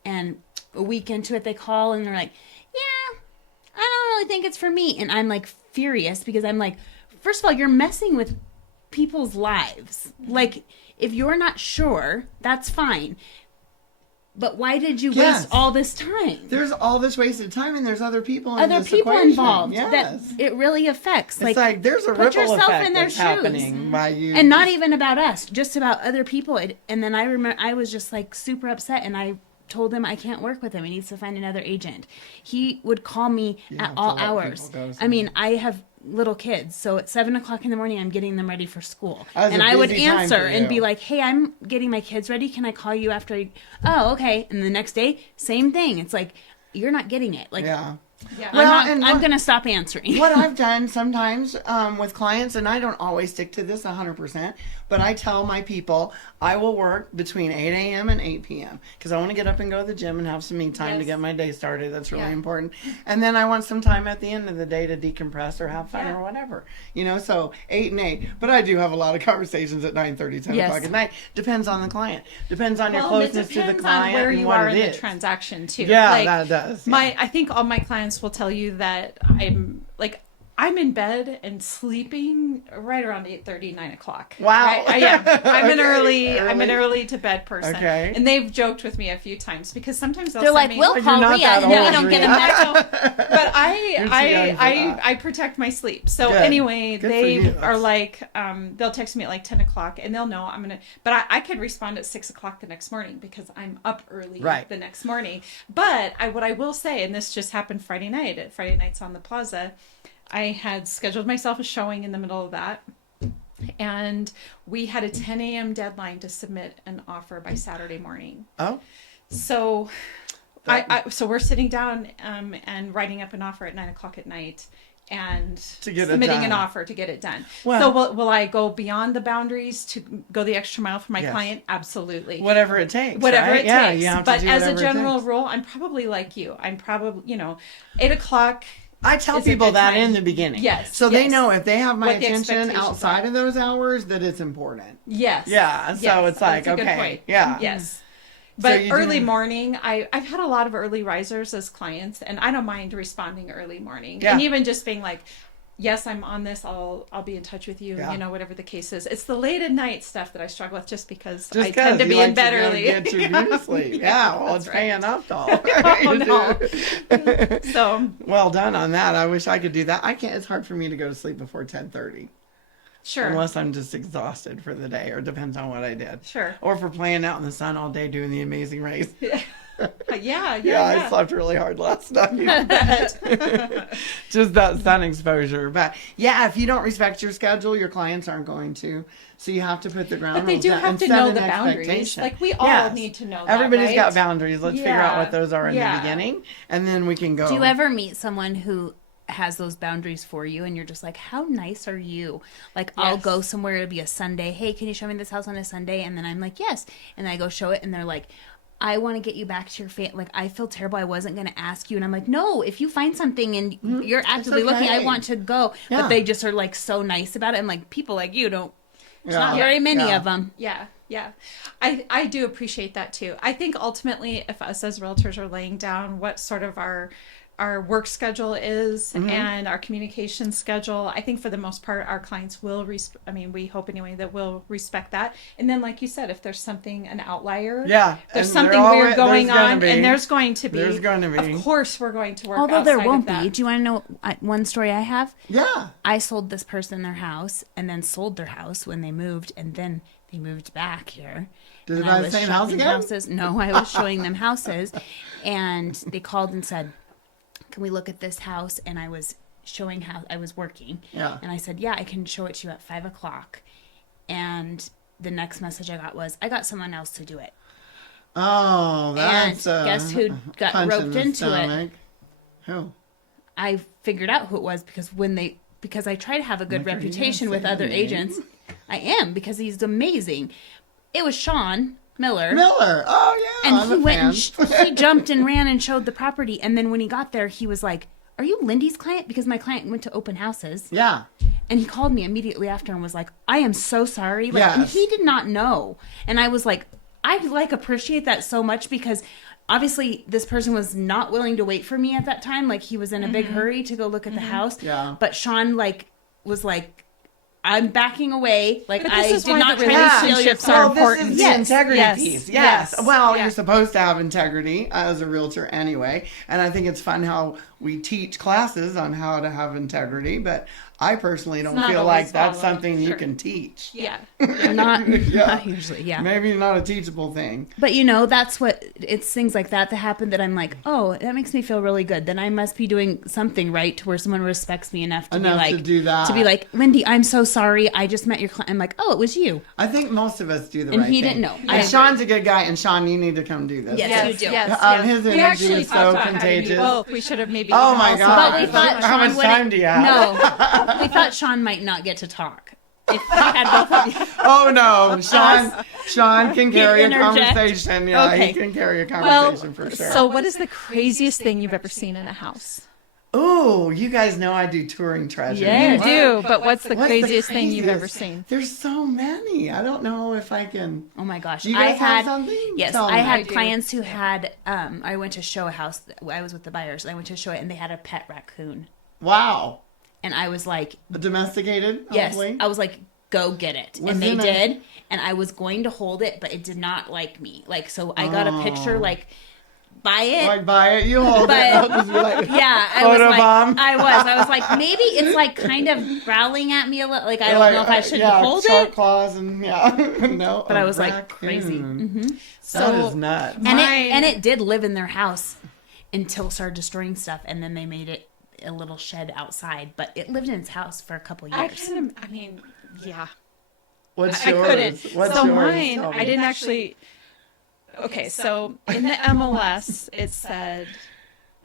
and a week into it, they call and they're like, yeah, I don't really think it's for me. And I'm like furious because I'm like, first of all, you're messing with people's lives. Like, if you're not sure, that's fine. But why did you waste all this time? There's all this wasted time, and there's other people involved yes. that it really affects. It's like there's a put ripple yourself effect in their that's shoes. happening by you. And not even about us, just about other people. And then I remember I was just like super upset, and I told him I can't work with him. He needs to find another agent. He would call me at all hours. I mean, I have little kids, so at 7:00 in the morning I'm getting them ready for school, and I would answer and be like, hey, I'm getting my kids ready, can I call you after oh, okay. And the next day, same thing. It's like, you're not getting it. Like, yeah. I'm gonna stop answering. What I've done sometimes with clients, and I don't always stick to this 100%, but I tell my people I will work between 8 a.m. and 8 p.m. because I want to get up and go to the gym and have some me time to get my day started. That's really important. And then I want some time at the end of the day to decompress or have fun or whatever. So 8 and 8. But I do have a lot of conversations at 9:30, 10 o'clock at night. Depends on the client. Depends on your closeness to the client on where and you what are it in is. the transaction too. Yeah, that does. Yeah. I think all my clients will tell you that I'm in bed and sleeping right around 8:30, 9 o'clock. Wow. Right? I am. I'm an Okay, I'm an early to bed person. Okay. And they've joked with me a few times because sometimes they're like, we'll You're call not Rhea, that and then we old, don't get Rhea. them back. But You're too young for that. I protect my sleep. So Good. anyway, Good for they you. are like, they'll text me at like 10 o'clock and they'll know I'm going to, but I can respond at 6 o'clock the next morning because I'm up early the next morning. But what I will say, and this just happened Friday night at Friday Nights on the Plaza, I had scheduled myself a showing in the middle of that. And we had a 10 a.m. deadline to submit an offer by Saturday morning. Oh. So so we're sitting down and writing up an offer at 9 o'clock at night and submitting an offer to get it done. Well, so will I go beyond the boundaries to go the extra mile for my client? Absolutely. Whatever it takes. Whatever it takes. You have but to do as a whatever it general takes. rule, I'm probably like you. I'm probably, 8 o'clock. I tell is a people good that time. in the beginning. Yes. So they know if they have my What the attention expectations outside are. of those hours, that it's important. Yes. Yeah. So it's like, that's a good okay. point. Yeah. Yes. So But you early do- morning, I've had a lot of early risers as clients, and I don't mind responding early morning. Yeah. And even just being like, yes, I'm on this. I'll be in touch with you, whatever the case is. It's the late at night stuff that I struggle with just because I tend to be in bed early. Get your beauty sleep. Yeah, well, it's paying up, doll. So well done on that. I wish I could do that. I can't. It's hard for me to go to sleep before 10:30. Sure. Unless I'm just exhausted for the day, or depends on what I did. Sure. Or for playing out in the sun all day doing the Amazing Race. Yeah. I slept really hard last night. Just that sun exposure. But yeah, if you don't respect your schedule, your clients aren't going to. So you have to put the ground But they rules do down have and to set know an the boundaries. expectation. Like we all need to know that, Everybody's right? got boundaries. Let's figure out what those are in Yeah. the beginning, and then we can go. Do you ever meet someone who has those boundaries for you and you're just like, how nice are you? Like, I'll go somewhere, it'll be a Sunday, hey, can you show me this house on a Sunday? And then I'm like, yes. And I go show it and they're like, I want to get you back to your family. Like, I feel terrible. I wasn't going to ask you. And I'm like, no, if you find something and you're actively looking, I want to go. Yeah. But they just are like so nice about it. And like, people like you don't, there's not very many of them. Yeah. I do appreciate that too. I think ultimately if us as realtors are laying down what sort of our work schedule is and our communication schedule, I think for the most part our clients will we hope anyway that we'll respect that. And then like you said, if there's something, an outlier, there's something weird going on, and there's going to be, of course we're going to work although there outside won't of that. be. Do you want to know one story I have? Yeah. I sold this person their house and then sold their house when they moved, and then they moved back here. Did they And buy I the was same house showing again? houses. No, I was showing them houses, and they called and said, can we look at this house? And I was showing how I was working. Yeah. And I said, yeah, I can show it to you at 5 o'clock. And the next message I got was, I got someone else to do it. Oh, that's And guess who got punch in roped the into it? stomach. Who? I figured out who it was because I try to have a good Like, are you reputation gonna with say other the name? agents. I am, because he's amazing. It was Sean Miller. Miller. Oh yeah. And I'm he a went fan. and he jumped and ran and showed the property. And then when he got there, he was like, "Are you Lindee's client?" Because my client went to open houses. Yeah. And he called me immediately after and was like, "I am so sorry." Like, and Yes. he did not know. And I was like, I appreciate that so much, because obviously this person was not willing to wait for me at that time. Like, he was in a big hurry to go look at the house. Yeah. But Sean was like, "I'm backing away. Like, But I this is did why not the try to steal your relationships car." are Well, important. this is the Yes, integrity yes, piece. yes. Well, Yeah. you're supposed to have integrity as a realtor anyway. And I think it's fun how we teach classes on how to have integrity. But I personally don't not feel always like that's followed. something you Sure. can teach. Yeah. Not Yeah. usually, yeah. Maybe not a teachable thing. But that's what, it's things like that happen that I'm like, oh, that makes me feel really good. Then I must be doing something right to where someone respects me enough to be Enough like, to do that. To be like, "Lindee, I'm so sorry. I just met your client." I'm like, "Oh, it was you." I think most of us do the And right thing. he didn't know. I And agree. Sean's a good guy. And Sean, you need to come do this. Yes, you do. His We energy actually is talked so about having you contagious. both. We should have maybe. Oh my also- God. But we thought How Sean much wouldn't- time do you have? No, we thought Sean might not get to talk if we had both of you. Oh no, Sean can carry a interject. conversation. Yeah, Okay. he can carry a Well, conversation for sure. so what is the craziest thing you've ever seen in a house? Oh, you guys know I do touring treasures. Yes. You What? do, but what's the What's craziest thing you've ever craziest? seen? There's so many. I don't know if I can. Oh my gosh. Do you I guys have had something? Yes, Tell I me. had I do. clients who had I went to show a house. I was with the buyers. I went to show it and they had a pet raccoon. Wow. And I was like, Domesticated, yes. hopefully. I was like, "Go get it." Was And they it a- did. And I was going to hold it, but it did not like me. Like, so I got a picture, like, buy it. Like, buy it, you hold But- it. I'll just be like, Yeah, I was like, Photobomb. I was like, maybe it's like kind of growling at me a little. Like, I don't know if I should hold sharp it. claws and no. But a I was like, crazy. raccoon. That So- is nuts. And it did live in their house until it started destroying stuff, and then they made it a little shed outside. But it lived in its house for a couple I years. mean, yeah. What's I yours? couldn't. What's So yours? mine, Tell me. I didn't actually. Okay, so in the MLS, it said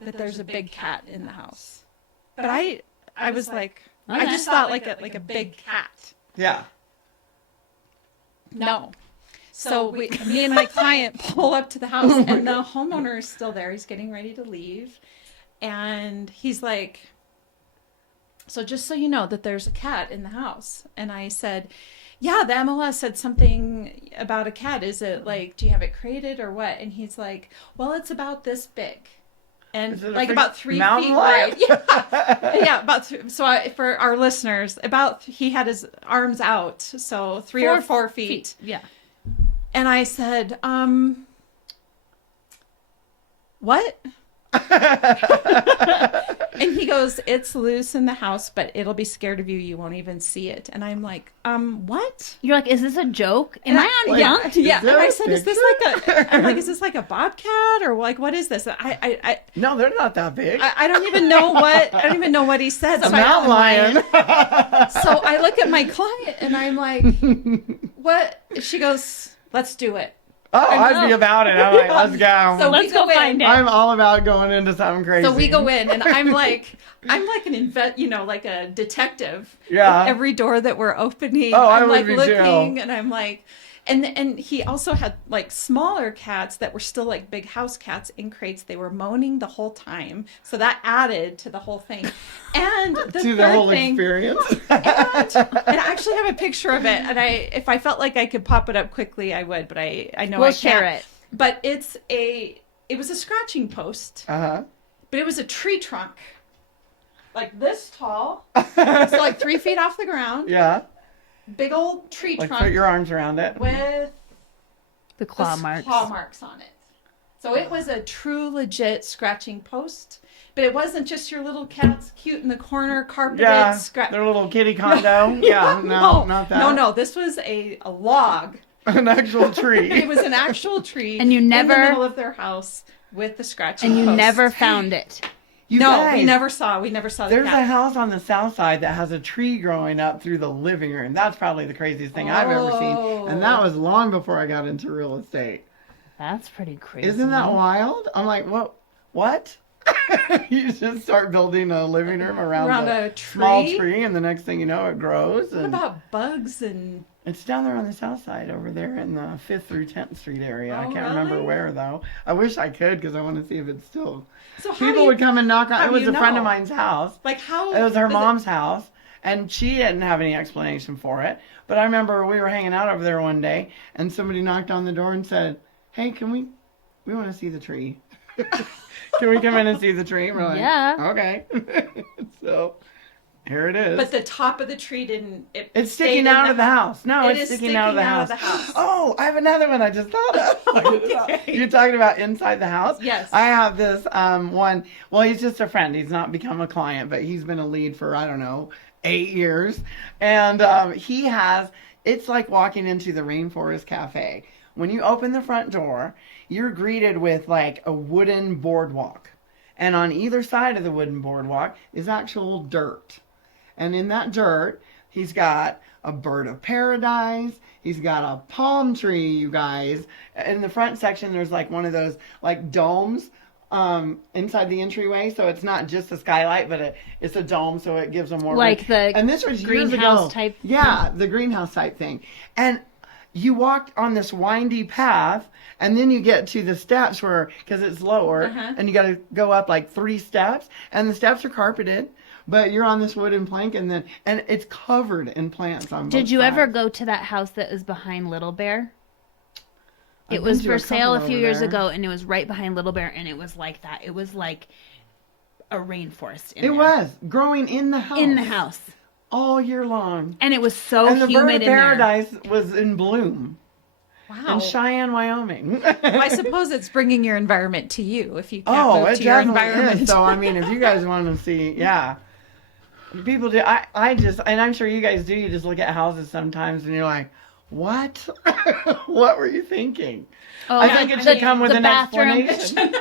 that there's a big cat in the house, but I was like, I Okay. just thought like a big cat. Yeah. No. So me and my client pull up to the house, and the homeowner is still there. He's getting ready to leave, and he's like, "So just so you know that there's a cat in the house." And I said, "Yeah, the MLS said something about a cat. Is it like, do you have it created or what?" And he's like, "Well, it's about this big." And Is it a like freak- about 3 mountain feet lion? wide. Yeah, yeah. For our listeners, he had his arms out, so 3 or 4 feet. Yeah. And I said, what? And he goes, "It's loose in the house, but it'll be scared of you. You won't even see it." And I'm like, what? You're like, "Is this a joke? Am I on Yeah, Yelp?" yeah. there And I a said, is this like a bobcat or like, what is this? I No, they're not that big. don't even know what he said. A mountain lion. So I look at my client and I'm like, what? She goes, "Let's do it." Oh, I'd be about it. I'm like, let's go. So Let's we go go find in. it. I'm all about going into something crazy. So we go in, and I'm like an like a detective. Yeah. With every door that we're opening, Oh, I I'm would like be looking, too. and I'm like, and he also had like smaller cats that were still like big house cats in crates. They were moaning the whole time, so that added to the whole thing. And the to the third whole thing, experience. and I actually have a picture of it, and if I felt like I could pop it up quickly, I would, but I know We'll I share can't. it. But it was a scratching post, Uh-huh. but it was a tree trunk, like this tall, so like 3 feet off the ground, Yeah. big old tree Like trunk put your arms around it. with The claw the marks. claw marks on it. So it was a true, legit scratching post. But it wasn't just your little cats cute in the corner, carpeted, Yeah. scratch. Their little kitty condo. Yeah. No, not that. No. This was a log. An actual tree. It was an actual tree. And you in never- the middle of their house with the scratching And you post. never found it. You No, guys, we never saw the there's a cat. house on the south side that has a tree growing up through the living room. That's probably the craziest thing I've ever seen. And that was long before I got into real estate. That's pretty crazy. Isn't that wild? I'm like, what? You just start building a living room around a small tree? tree, and the next thing you know, it grows. What And about bugs and... it's down there on the south side over there in the 5th through 10th Street area. I Oh, can't remember really? where, though. I wish I could because I want to see if it's still... So how People do you, would come and knock on... how It do was you a friend know? of mine's house. Like how... It was her does mom's house, and she didn't have any explanation for it. But I remember we were hanging out over there one day, and somebody knocked on the door and said, "Hey, we want to see the tree. Can we come in and see the tree?" We're like, Yeah. Okay. So here it is. But the top of the tree didn't... It's stayed sticking in out of the house. No, It it's is sticking out of the house. house. Oh, I have another one I just thought of. Okay. You're talking about inside the house? Yes. I have this one. Well, he's just a friend. He's not become a client, but he's been a lead for, I don't know, 8 years. And he has, it's like walking into the Rainforest Cafe. When you open the front door, you're greeted with like a wooden boardwalk. And on either side of the wooden boardwalk is actual dirt. And in that dirt, he's got a bird of paradise. He's got a palm tree, you guys. In the front section, there's like one of those like domes inside the entryway. So it's not just a skylight, but it's a dome, so it gives them more. Like the and this was years greenhouse ago. type Yeah, the greenhouse type thing. And you walked on this windy path, and then you get to the steps where, because it's lower, and you got to go up like 3 steps, and the steps are carpeted. But you're on this wooden plank, and it's covered in plants on both Did you sides. ever go to that house that was behind Little Bear? I've It was been to for a sale a couple few over years there. ago, and it was right behind Little Bear, and it was like that. It was like a rainforest. It was growing in the house. in the house, all year long. and it was so And the bird humid of in there. paradise was in bloom Wow. in Cheyenne, Wyoming. Well, I suppose it's bringing your environment to you if you can't Oh, move it to your definitely environment. is. So I mean, if you guys want to see, yeah. People do. I just, and I'm sure you guys do. You just look at houses sometimes, and you're like, "What? What were you thinking?" Oh, I think it should come with the an bathroom. explanation.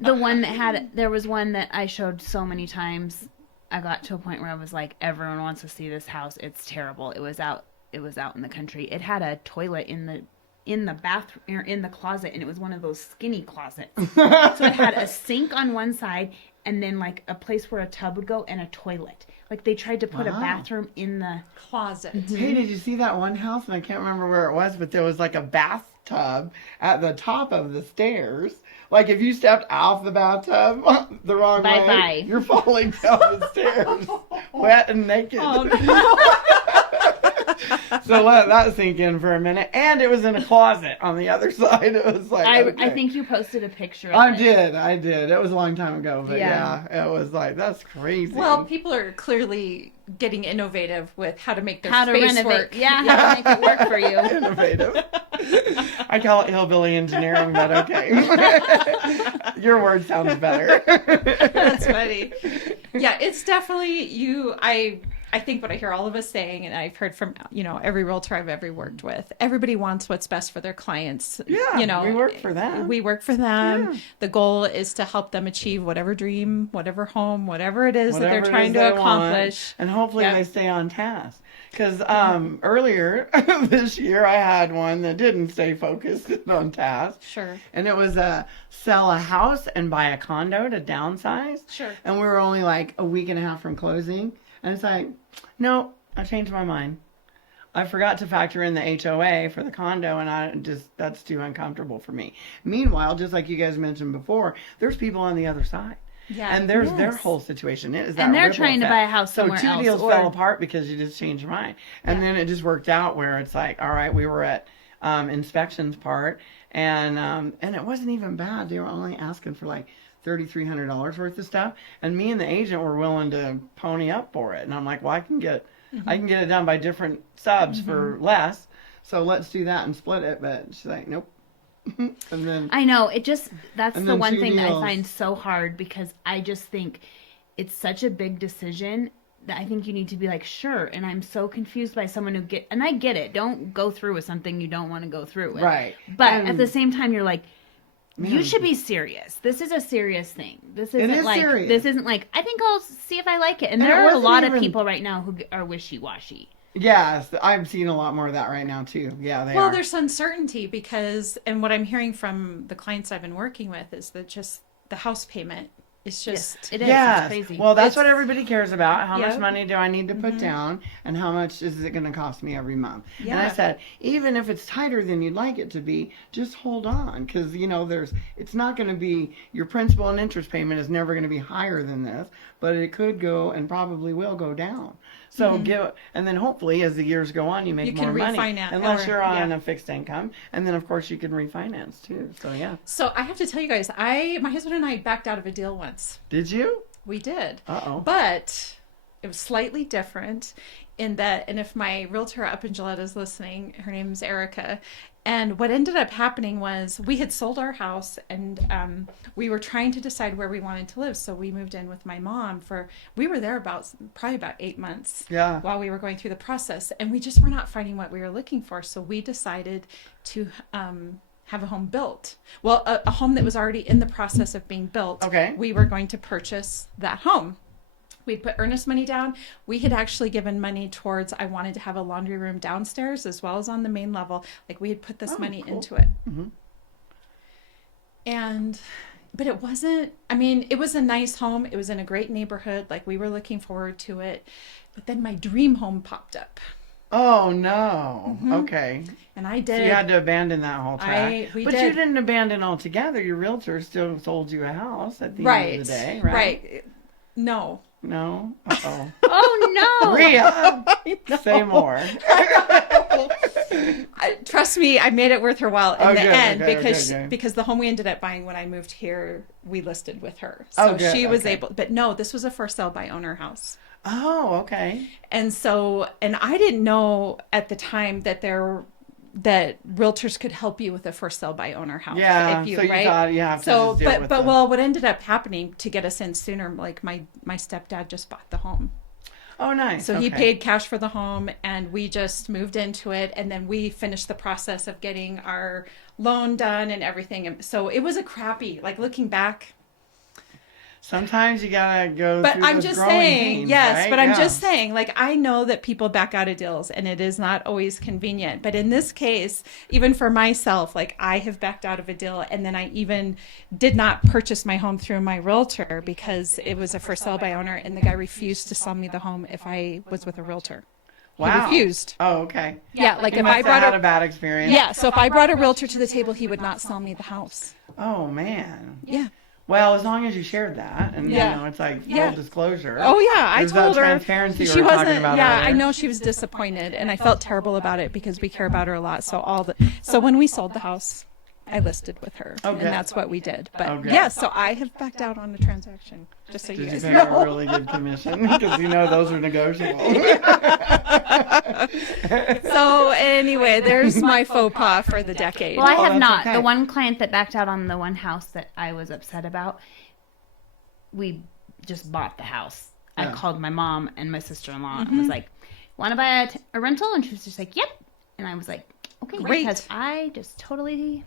The one that had, there was one that I showed so many times. I got to a point where I was like, everyone wants to see this house. It's terrible. It was out in the country. It had a toilet in the bathroom, or in the closet, and it was one of those skinny closets. So it had a sink on one side, and then like a place where a tub would go, and a toilet. Like they tried to put a Wow. bathroom in the Closet. Hey, did you see that one house? And I can't remember where it was, but there was like a bathtub at the top of the stairs. Like if you stepped off the bathtub the wrong way, Bye-bye. you're falling down the stairs, wet and naked. Oh, no. So let that sink in for a minute. And it was in a closet on the other side. It was like, I okay. think you posted a picture of I it. did. It was a long time ago, but Yeah. yeah, it was like, that's crazy. Well, people are clearly getting innovative with how to make their How to space renovate. work. Yeah, how to make it work for you. Innovative. I call it hillbilly engineering, but okay. Your word sounds better. That's funny. Yeah, it's definitely you. I think what I hear all of us saying, and I've heard from every realtor I've ever worked with, everybody wants what's best for their clients. Yeah, we work for them. We work for them. Yeah. The goal is to help them achieve whatever dream, whatever home, whatever it is that Whatever they're it trying is to they want, accomplish. and hopefully Yeah. they stay on task. Because earlier this year, I had one that didn't stay focused and on task. Sure. And it was sell a house and buy a condo to downsize. Sure. And we were only like a week and a half from closing. And it's like, no, I changed my mind. I forgot to factor in the HOA for the condo, and that's too uncomfortable for me. Meanwhile, just like you guys mentioned before, there's people on the other side. Yeah. And there's their Yes. whole situation. It is that And they're ripple trying to effect. buy a house So somewhere two else, deals or- fell apart because you just changed your mind. And then it just worked out where it's like, all right, we were at inspections part, and it wasn't even bad. They were only asking for like $3,300 worth of stuff, and me and the agent were willing to pony up for it. And I'm like, well, I can get it done by different subs for less, so let's do that and split it. But she's like, nope. And then I know, that's And the then one two thing that I deals. find so hard, because I just think it's such a big decision that I think you need to be like, sure. And I'm so confused by someone and I get it. Don't go through with something you don't want to go through with. Right. But And- at the same time, you're like, You should be serious. This is a serious thing. This isn't is like serious. this isn't like I think I'll see if I like it. And it there are a wasn't lot of even- people right now who are wishy-washy. Yes, I'm seeing a lot more of that right now too. Yeah, they Well, are. there's uncertainty because, and what I'm hearing from the clients I've been working with is that just the house payment is just, It is. Yes. It's crazy. Well, that's It's- what everybody cares about. How much Yeah. money do I need to put down, and how much is it going to cost me every month? And I Yeah. said, even if it's tighter than you'd like it to be, just hold on, because it's not going to be your principal and interest payment is never going to be higher than this, but it could go and probably will go down. So and then hopefully as the years go on, you make You more can money, refinance, unless or- you're on yeah. a fixed income, and then of course you can refinance too. So yeah, So I have to tell you guys, my husband and I backed out of a deal once. did you? We did. Uh-oh. But it was slightly different in that, and if my realtor up in Gillette is listening, her name's Erica. And what ended up happening was we had sold our house and we were trying to decide where we wanted to live. So we moved in with my mom we were there probably about 8 months Yeah. while we were going through the process. And we just were not finding what we were looking for. So we decided to have a home built. Well, a home that was already in the process of being built. Okay. We were going to purchase that home. We'd put earnest money down. We had actually given money towards, I wanted to have a laundry room downstairs as well as on the main level. Like we had put this money cool. into it. Mhm. But it wasn't, it was a nice home. It was in a great neighborhood. Like we were looking forward to it. But then my dream home popped up. Oh no. Mm-hmm. Okay. And I So did. you had to abandon that whole track. we but did. you didn't abandon altogether. Your realtor still sold you a house at the right. end of the day, right? Right. No. No? Uh-oh. Oh no! Rhea, say more. Trust me, I made it worth her while in Oh, the good, end okay, because the home we ended up buying when I moved here, we listed with her. Oh, So good, she was okay. able, but no, this was a for sale by owner house. Oh, okay. And so, and I didn't know at the time that realtors could help you with a for sale by owner house. Yeah, if you, so you right? thought you have to So, just deal with but the- well, what ended up happening to get us in sooner, like my stepdad just bought the home. Oh, nice. So he okay. paid cash for the home and we just moved into it. And then we finished the process of getting our loan done and everything. And so it was a crappy, like looking back. Sometimes you gotta go But through I'm those just growing saying, pains, yes, right? but I'm Yeah. just saying, like, I know that people back out of deals and it is not always convenient. But in this case, even for myself, like I have backed out of a deal and then I even did not purchase my home through my realtor because it was a for sale by owner and the guy refused to sell me the home if I was with a realtor. Wow. He refused. Oh, okay. Yeah, like You if must I have brought had a a bad experience. yeah, so if I brought a realtor to the table, he would not sell me the house. Oh, man. Yeah. Well, as long as you shared that, and Yeah. it's like full Yeah. disclosure. Oh yeah, I There's that told her. transparency we She were talking wasn't. about Yeah, I earlier. know she was disappointed, and I felt terrible about it because we care about her a lot. So when we sold the house, I listed with her, Oh, and good. that's what we did. But Oh, good. yeah, so I have backed out on the transaction, just so you Did you guys pay know. her a really good commission? Because those are negotiable. So anyway, there's my faux pas for the decade. Well, I Oh, have that's not. okay. The one client that backed out on the one house that I was upset about, we just bought the house. Yeah. I called my mom and my sister-in-law and was like, want to buy a rental? And she was just like, yep. And I was like, okay, Great. because I just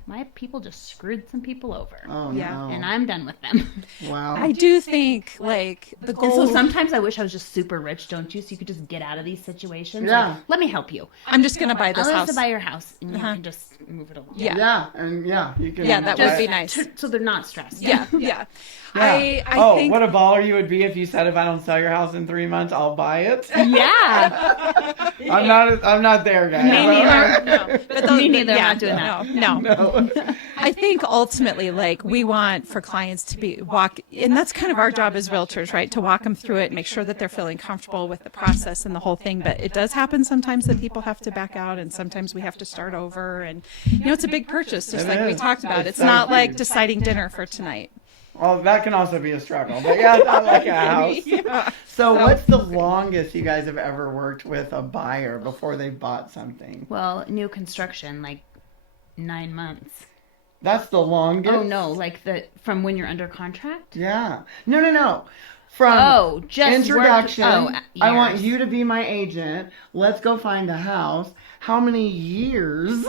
my people just screwed some people over. Oh, Yeah. no. And I'm done with them. Wow. I do think like the And goal. so sometimes I wish I was just super rich, don't you? So you could just get out of these situations. Yeah. Like, let me help you. I'm just gonna buy this I'll have house. to buy your house and you can just move it along. Yeah. Yeah, and you can. Yeah, that would Just be nice. So they're not stressed. Yeah, yeah. Yeah. I think what a baller you would be if you said, if I don't sell your house in 3 months, I'll buy it. Yeah. I'm not there, guys. Me neither. No, but Me neither, I'm not doing that. No. I think ultimately, like, we want for clients to and that's kind of our job as realtors, right? To walk them through it, make sure that they're feeling comfortable with the process and the whole thing. But it does happen sometimes that people have to back out, and sometimes we have to start over. And, it's a big purchase, just It like we is. talked about. It's It's so not like huge. deciding dinner for tonight. Well, that can also be a struggle, but yeah, not like a house. Yeah. So, what's the longest you guys have ever worked with a buyer before they bought something? Well, new construction, like 9 months. That's the longest? Oh no, like from when you're under contract? Yeah. No. from just introduction. I want years. you to be my agent. Let's go find a house. How many years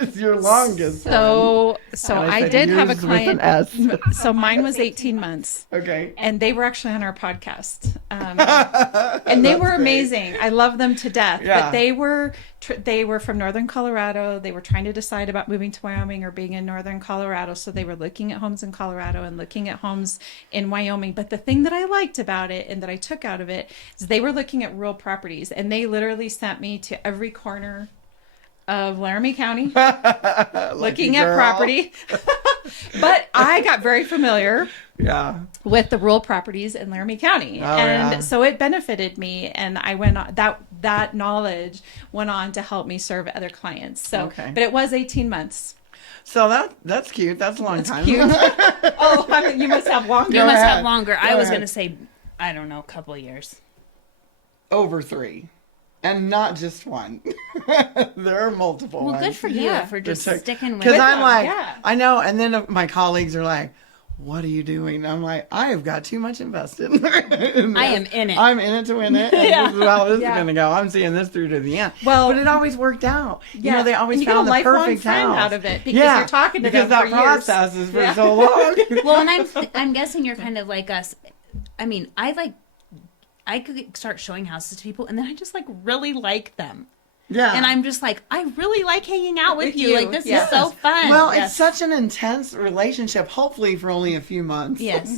is your longest one? So And I said did have a years with an client. S. So mine was 18 months. Okay. And they were actually on our podcast. And they were amazing. I love them to death. Yeah. But they were from northern Colorado. They were trying to decide about moving to Wyoming or being in northern Colorado. So they were looking at homes in Colorado and looking at homes in Wyoming. But the thing that I liked about it and that I took out of it is they were looking at rural properties. And they literally sent me to every corner of Laramie County looking at property. But I got very familiar with the rural properties in Laramie County. So it benefited me, and I went on that knowledge went on to help me serve other clients. So but it was 18 months. So that's cute. That's a long time. Cute. Oh, you must have longer. You must have longer. I was going to say, I don't know, a couple of years. Over 3. And not just one. There are multiple ones. Well, good for you for just sticking with it. Because I'm like, I know. And then my colleagues are like, what are you doing? I'm like, I have got too much invested. I am in it. I'm in it to win it. And this is how this is going to go. I'm seeing this through to the end. Well, but it always worked out. You know, they always and found you the get a lifelong perfect friend house out of it because you're talking to them that for years. process is for so long. Well, and I'm guessing you're kind of like us. I mean, I could start showing houses to people, and then I just really like them. Yeah. And I'm just like, I really like hanging out with you. Like, this is so fun. Well, it's such an intense relationship, hopefully for only a few months. Yes.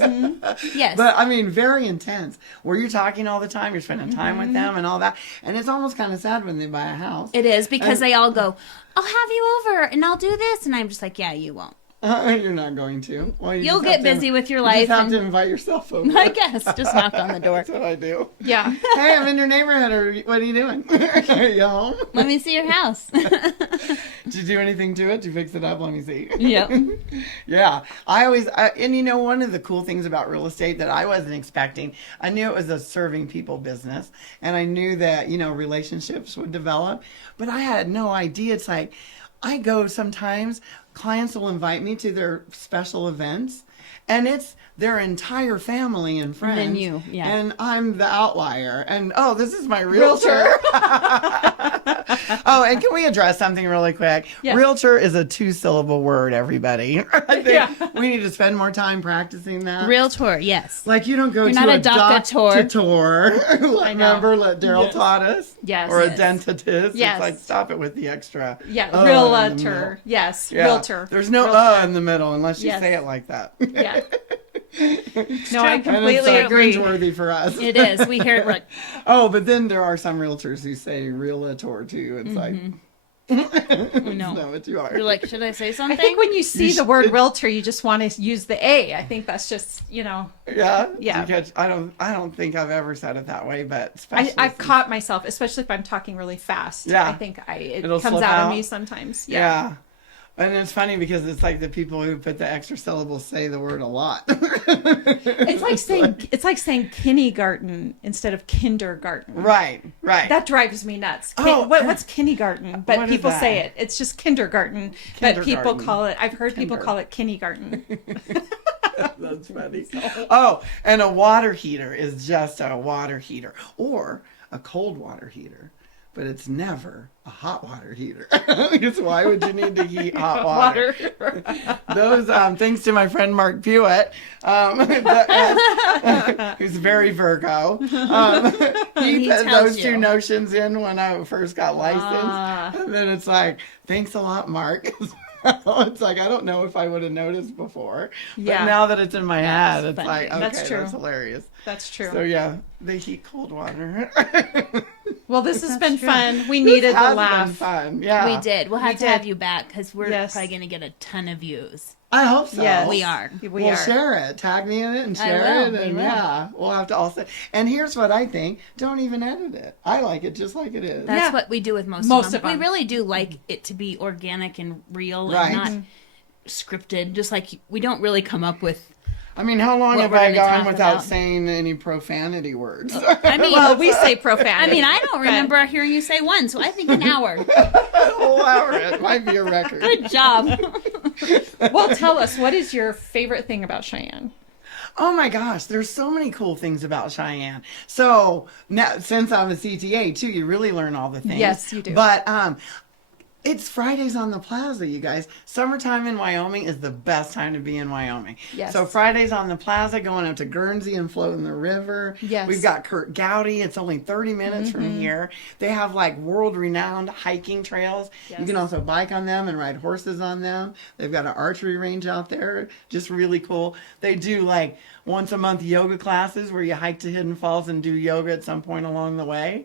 Yes. But, I mean, very intense. Where you're talking all the time, you're spending time with them and all that. And it's almost kind of sad when they buy a house. It is, because they all go, I'll have you over, and I'll do this. And I'm just like, yeah, you won't. You're not going to. Well, You'll get busy with your life. You just have to invite yourself over. I guess. Just knock on the door. That's what I do. Yeah. Hey, I'm in your neighborhood. Or what are you doing? Are you home? Let me see your house. Did you do anything to it? Did you fix it up? Let me see. Yep. Yeah. And you know, one of the cool things about real estate that I wasn't expecting, I knew it was a serving people business. And I knew that, relationships would develop. But I had no idea. It's like, I go sometimes, clients will invite me to their special events, and it's their entire family and friends. And then you, And I'm the outlier. And, this is my realtor. Oh, and can we address something really quick? Yeah. Realtor is a 2-syllable word, everybody. I think we need to spend more time practicing that. Realtor, yes. Like, you don't go You're to not a a doctor. Remember, Daryl taught us? Yes. Or a Yes. dentist. Yes. It's like, stop it with the extra. Yeah. In Realtor. Yes. yeah. Realtor. There's no Realtor. in the middle unless you Yes. say it like that. Yeah. No, I And completely it's so agree. cringeworthy for us. It is. We hear it like, But then there are some realtors who say realtor too. It's like, no. no, it's you are. You're like, should I say I something? think when you see the word realtor, you just want to use the A. I think that's just, Yeah. Yeah. Because I don't think I've ever said it that way, but especially I've caught myself, especially if I'm talking really fast. Yeah. I think it It'll comes slip out out. of me sometimes. Yeah. And it's funny because it's like the people who put the extra syllables say the word a lot. It's like saying kindergarten instead of kindergarten. Right. That drives me nuts. What's kindergarten? But What is people that? say it. It's just kindergarten. But people Kindergarten. call it. I've heard people call it kindergarten. That's funny. Oh, and a water heater is just a water heater or a cold water heater. But it's never a hot water heater. Because why would you need to heat hot water? Those, thanks to my friend Mark Pewitt, who's very Virgo, he put tells those two you. notions in when I first got licensed. And then it's like, thanks a lot, Mark. It's like, I don't know if I would have noticed before. Yeah. But now that it's in my head, it's funny. like, okay, That's true. that's hilarious. That's true. So yeah, they heat cold water. Well, this has been true. fun. We needed the Has been laugh. fun. Yeah, we did. We'll have to did. have you back because we're Yes. probably going to get a ton of views. I hope so. Yes. We are. We'll share it. Tag me in it and I share will. it. And We will. yeah, we'll have to all say. And here's what I think. Don't even edit it. I like it just like it is. That's Yeah. what we do with most Most of of them. them. We really do like it to be organic and real Right. and not scripted. Just like we don't really come up with. I mean, how long What have we're I gonna gone talk without about. saying any profanity words? I mean, Well, we say profanity. I mean, I don't remember hearing you say one, so I think an hour. A whole hour. It might be a record. Good job. Well, tell us, what is your favorite thing about Cheyenne? Oh my gosh, there's so many cool things about Cheyenne. So now, since I'm a CTA too, you really learn all the things. Yes, you do. But it's Fridays on the Plaza, you guys. Summertime in Wyoming is the best time to be in Wyoming. Yes. So Fridays on the Plaza, going up to Guernsey and floating the river. Yes. We've got Kurt Gowdy. It's only 30 minutes from here. They have like world-renowned hiking trails. Yes. You can also bike on them and ride horses on them. They've got an archery range out there. Just really cool. They do like once a month yoga classes where you hike to Hidden Falls and do yoga at some point along the way.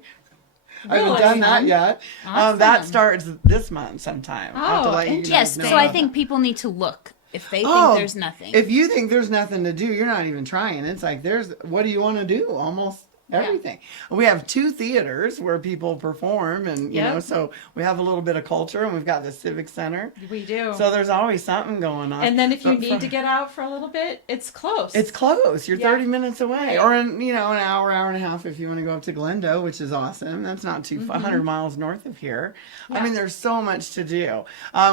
I haven't done that yet. That starts this month sometime. I'll have to let you guys Yes, know so I about think that. people need to look. If they think there's nothing. If you think there's nothing to do, you're not even trying. It's like, what do you want to do? Almost everything. We have 2 theaters where people perform, and you know, so we have a little bit of culture, and we've got the Civic Center. We do. So there's always something going on. And then if you need to get out for a little bit, it's close. It's close. You're 30 minutes away, or in an hour and a half if you want to go up to Glendo, which is awesome. That's not too 100 miles north of here. I mean, there's so much to do.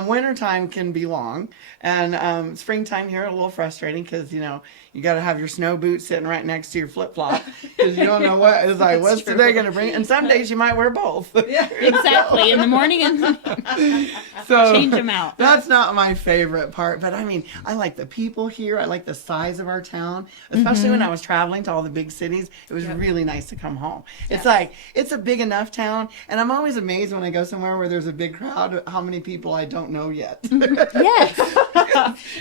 Wintertime can be long, and springtime here a little frustrating because you got to have your snow boots sitting right next to your flip flop because you don't know what it's like. What's today going to bring? And some days you might wear both. Yeah, exactly. In the morning and So change them out. That's not my favorite part, but I mean, I like the people here. I like the size of our town, especially when I was traveling to all the big cities. It was really nice to come home. It's like, it's a big enough town, and I'm always amazed when I go somewhere where there's a big crowd, how many people I don't know yet. Yes.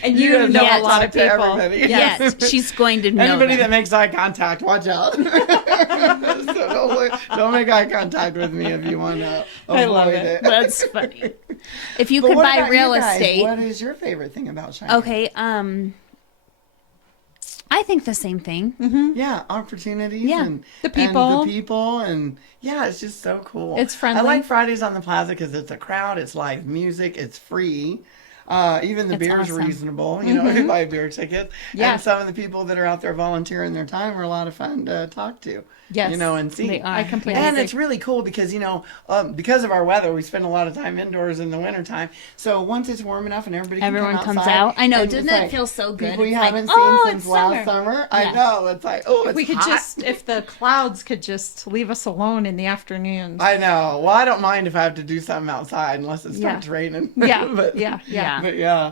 And you know Yes. a lot of To people. everybody. Yes. She's going to know Anybody them. that makes eye contact, watch out. So don't make eye contact with me if you want to avoid I love it. That's funny. If you But could what buy about real you guys? estate. What is your favorite thing about Cheyenne? Okay, I think the same thing. Yeah, opportunities Yeah. and The people. and yeah, it's just so cool. It's friendly. I like Fridays on the Plaza because it's a crowd, it's live music, it's free. Even the That's beer's awesome. reasonable. If you buy beer tickets. Yeah. And some of the people that are out there volunteering their time are a lot of fun to talk to. Yes, And see. they are. I completely And agree. it's really cool because, because of our weather, we spend a lot of time indoors in the wintertime. So once it's warm enough and Everyone can come comes outside, out. I know. and Doesn't it's it like feel so good? People we It's like, haven't oh, seen since it's last summer. summer. Yeah. I know. It's like, it's we could hot. if the clouds could just leave us alone in the afternoons. I know. Well, I don't mind if I have to do something outside unless it starts raining. Yeah, but, yeah. But yeah.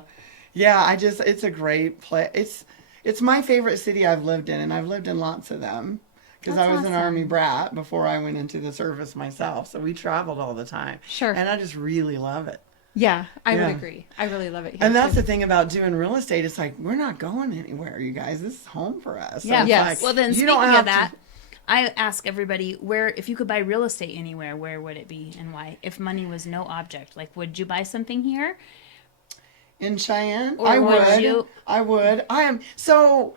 It's a great place. It's my favorite city I've lived in, and I've lived in lots of them because I was an Army brat before I went into the service myself. So we traveled all the time. Sure. And I just really love it. Yeah, I Yeah. would agree. I really love it here. And that's too. the thing about doing real estate. It's like, we're not going anywhere, you guys. This is home for us. So Yeah. it's Yes. like, Well, then you speaking don't have of that, to- I ask everybody if you could buy real estate anywhere, where would it be and why? If money was no object, like, would you buy something here? In Cheyenne, Or I would would. you- I would. I am so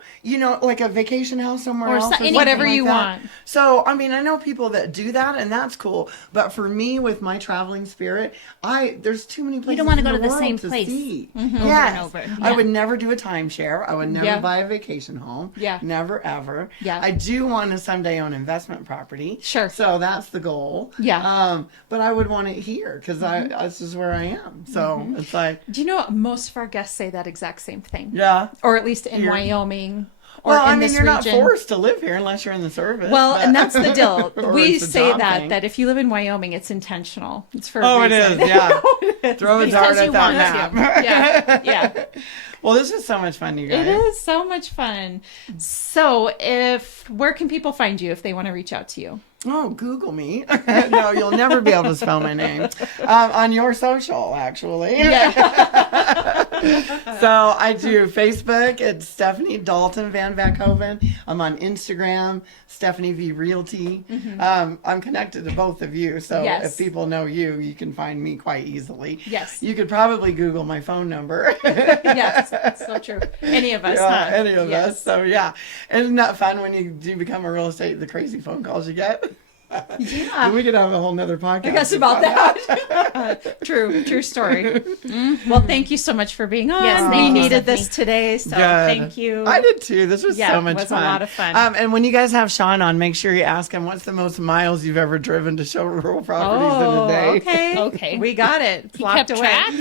like a vacation house somewhere Or else, so- anything. Whatever something you that. want. So I mean, I know people that do that, and that's cool. But for me, with my traveling spirit, there's too many places. don't wanna in go to the world same to place see. over Yes. and over. I Yeah. would never do a timeshare. I would never Yeah. buy a vacation home. Yeah. Never ever. Yeah. I do want to someday own investment property. Sure. So that's the goal. Yeah. But I would want it here because this is where I am. So it's like, Do you know most of our guests say that exact same thing? yeah. Or at least in Here. Wyoming or Well, in I mean, this you're not region. forced to live here unless you're in the service. Well, but- and that's the deal. Or We it's a say job that thing. if you live in Wyoming, it's intentional. It's for Oh, a it reason. is, yeah. Throw a dart Because at you that want map. yeah, yeah. Well, this is so much fun, you guys. It is so much fun. So, where can people find you if they want to reach out to you? Oh, Google me. No, you'll never be able to spell my name. On your social, actually. So I do Facebook. It's Stephanie Dalton Van Veckhoven. I'm on Instagram, Stephanie V Realty. I'm connected to both of you. So Yes. if people know you, you can find me quite easily. Yes. You could probably Google my phone number. Yes, it's so true. Any of us, Yeah, huh? any of Yes. us. So yeah, isn't that fun when you do become a real estate? The crazy phone calls you get. Yeah. We could have a whole nother podcast. I guess about that. True story. Well, thank you so much for being on. Yes, thank we you, needed Stephanie. this today, so Good. thank you. I did too. This was Yeah, so it much was a fun. lot of fun. And when you guys have Sean on, make sure you ask him what's the most miles you've ever driven to show rural properties in a day. Okay. Okay. We got it. He Locked kept away. track?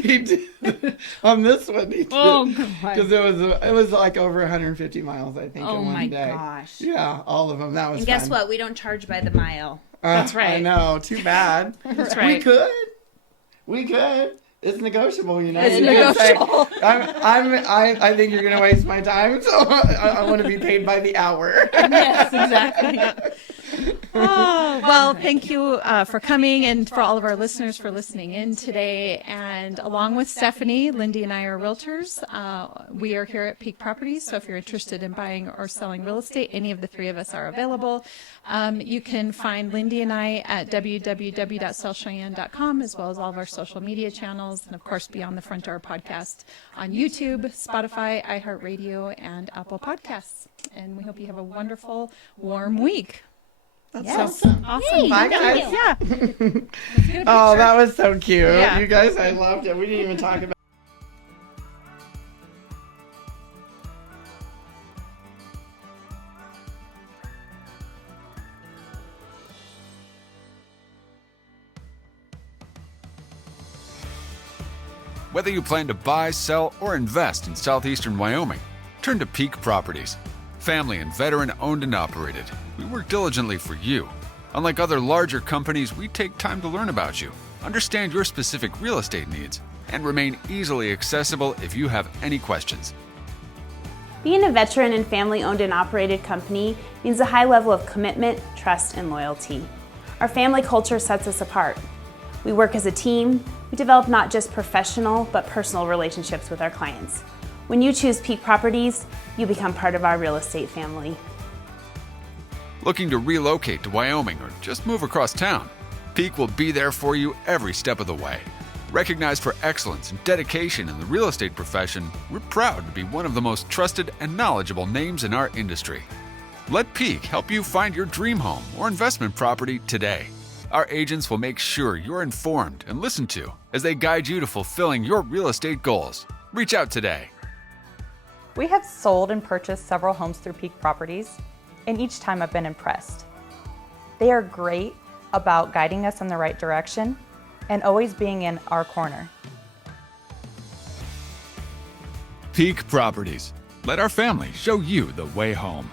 He did. On this one, he did. Oh, God. Because it was like over 150 miles, I think, Oh, in one my day. gosh. Yeah, all of them. That was And guess fun. what? We don't charge by the mile. That's right. I know. Too bad. That's right. We could. It's negotiable, you know. It's You could say, negotiable. I think you're going to waste my time, so I want to be paid by the hour. Yes, exactly. Oh, well, thank you for coming, and for all of our listeners for listening in today. And along with Stephanie, Lindee and I are realtors. We are here at Peak Properties, so if you're interested in buying or selling real estate, any of the three of us are available. You can find Lindee and I at www.sellcheyenne.com, as well as all of our social media channels, and of course, Beyond the Front Door podcast on YouTube, Spotify, iHeartRadio, and Apple Podcasts. And we hope you have a wonderful, warm week. That's Yes. awesome. Awesome. Bye, Thank guys. Yeah. Oh, that was so cute. Yeah. You guys, I loved it. We didn't even talk about Whether you plan to buy, sell, or invest in southeastern Wyoming, turn to Peak Properties. Family and veteran owned and operated, we work diligently for you. Unlike other larger companies, we take time to learn about you, understand your specific real estate needs, and remain easily accessible if you have any questions. Being a veteran and family-owned and operated company means a high level of commitment, trust, and loyalty. Our family culture sets us apart. We work as a team. We develop not just professional, but personal relationships with our clients. When you choose Peak Properties, you become part of our real estate family. Looking to relocate to Wyoming or just move across town? Peak will be there for you every step of the way. Recognized for excellence and dedication in the real estate profession, we're proud to be one of the most trusted and knowledgeable names in our industry. Let Peak help you find your dream home or investment property today. Our agents will make sure you're informed and listened to as they guide you to fulfilling your real estate goals. Reach out today. We have sold and purchased several homes through Peak Properties, and each time I've been impressed. They are great about guiding us in the right direction and always being in our corner. Peak Properties. Let our family show you the way home.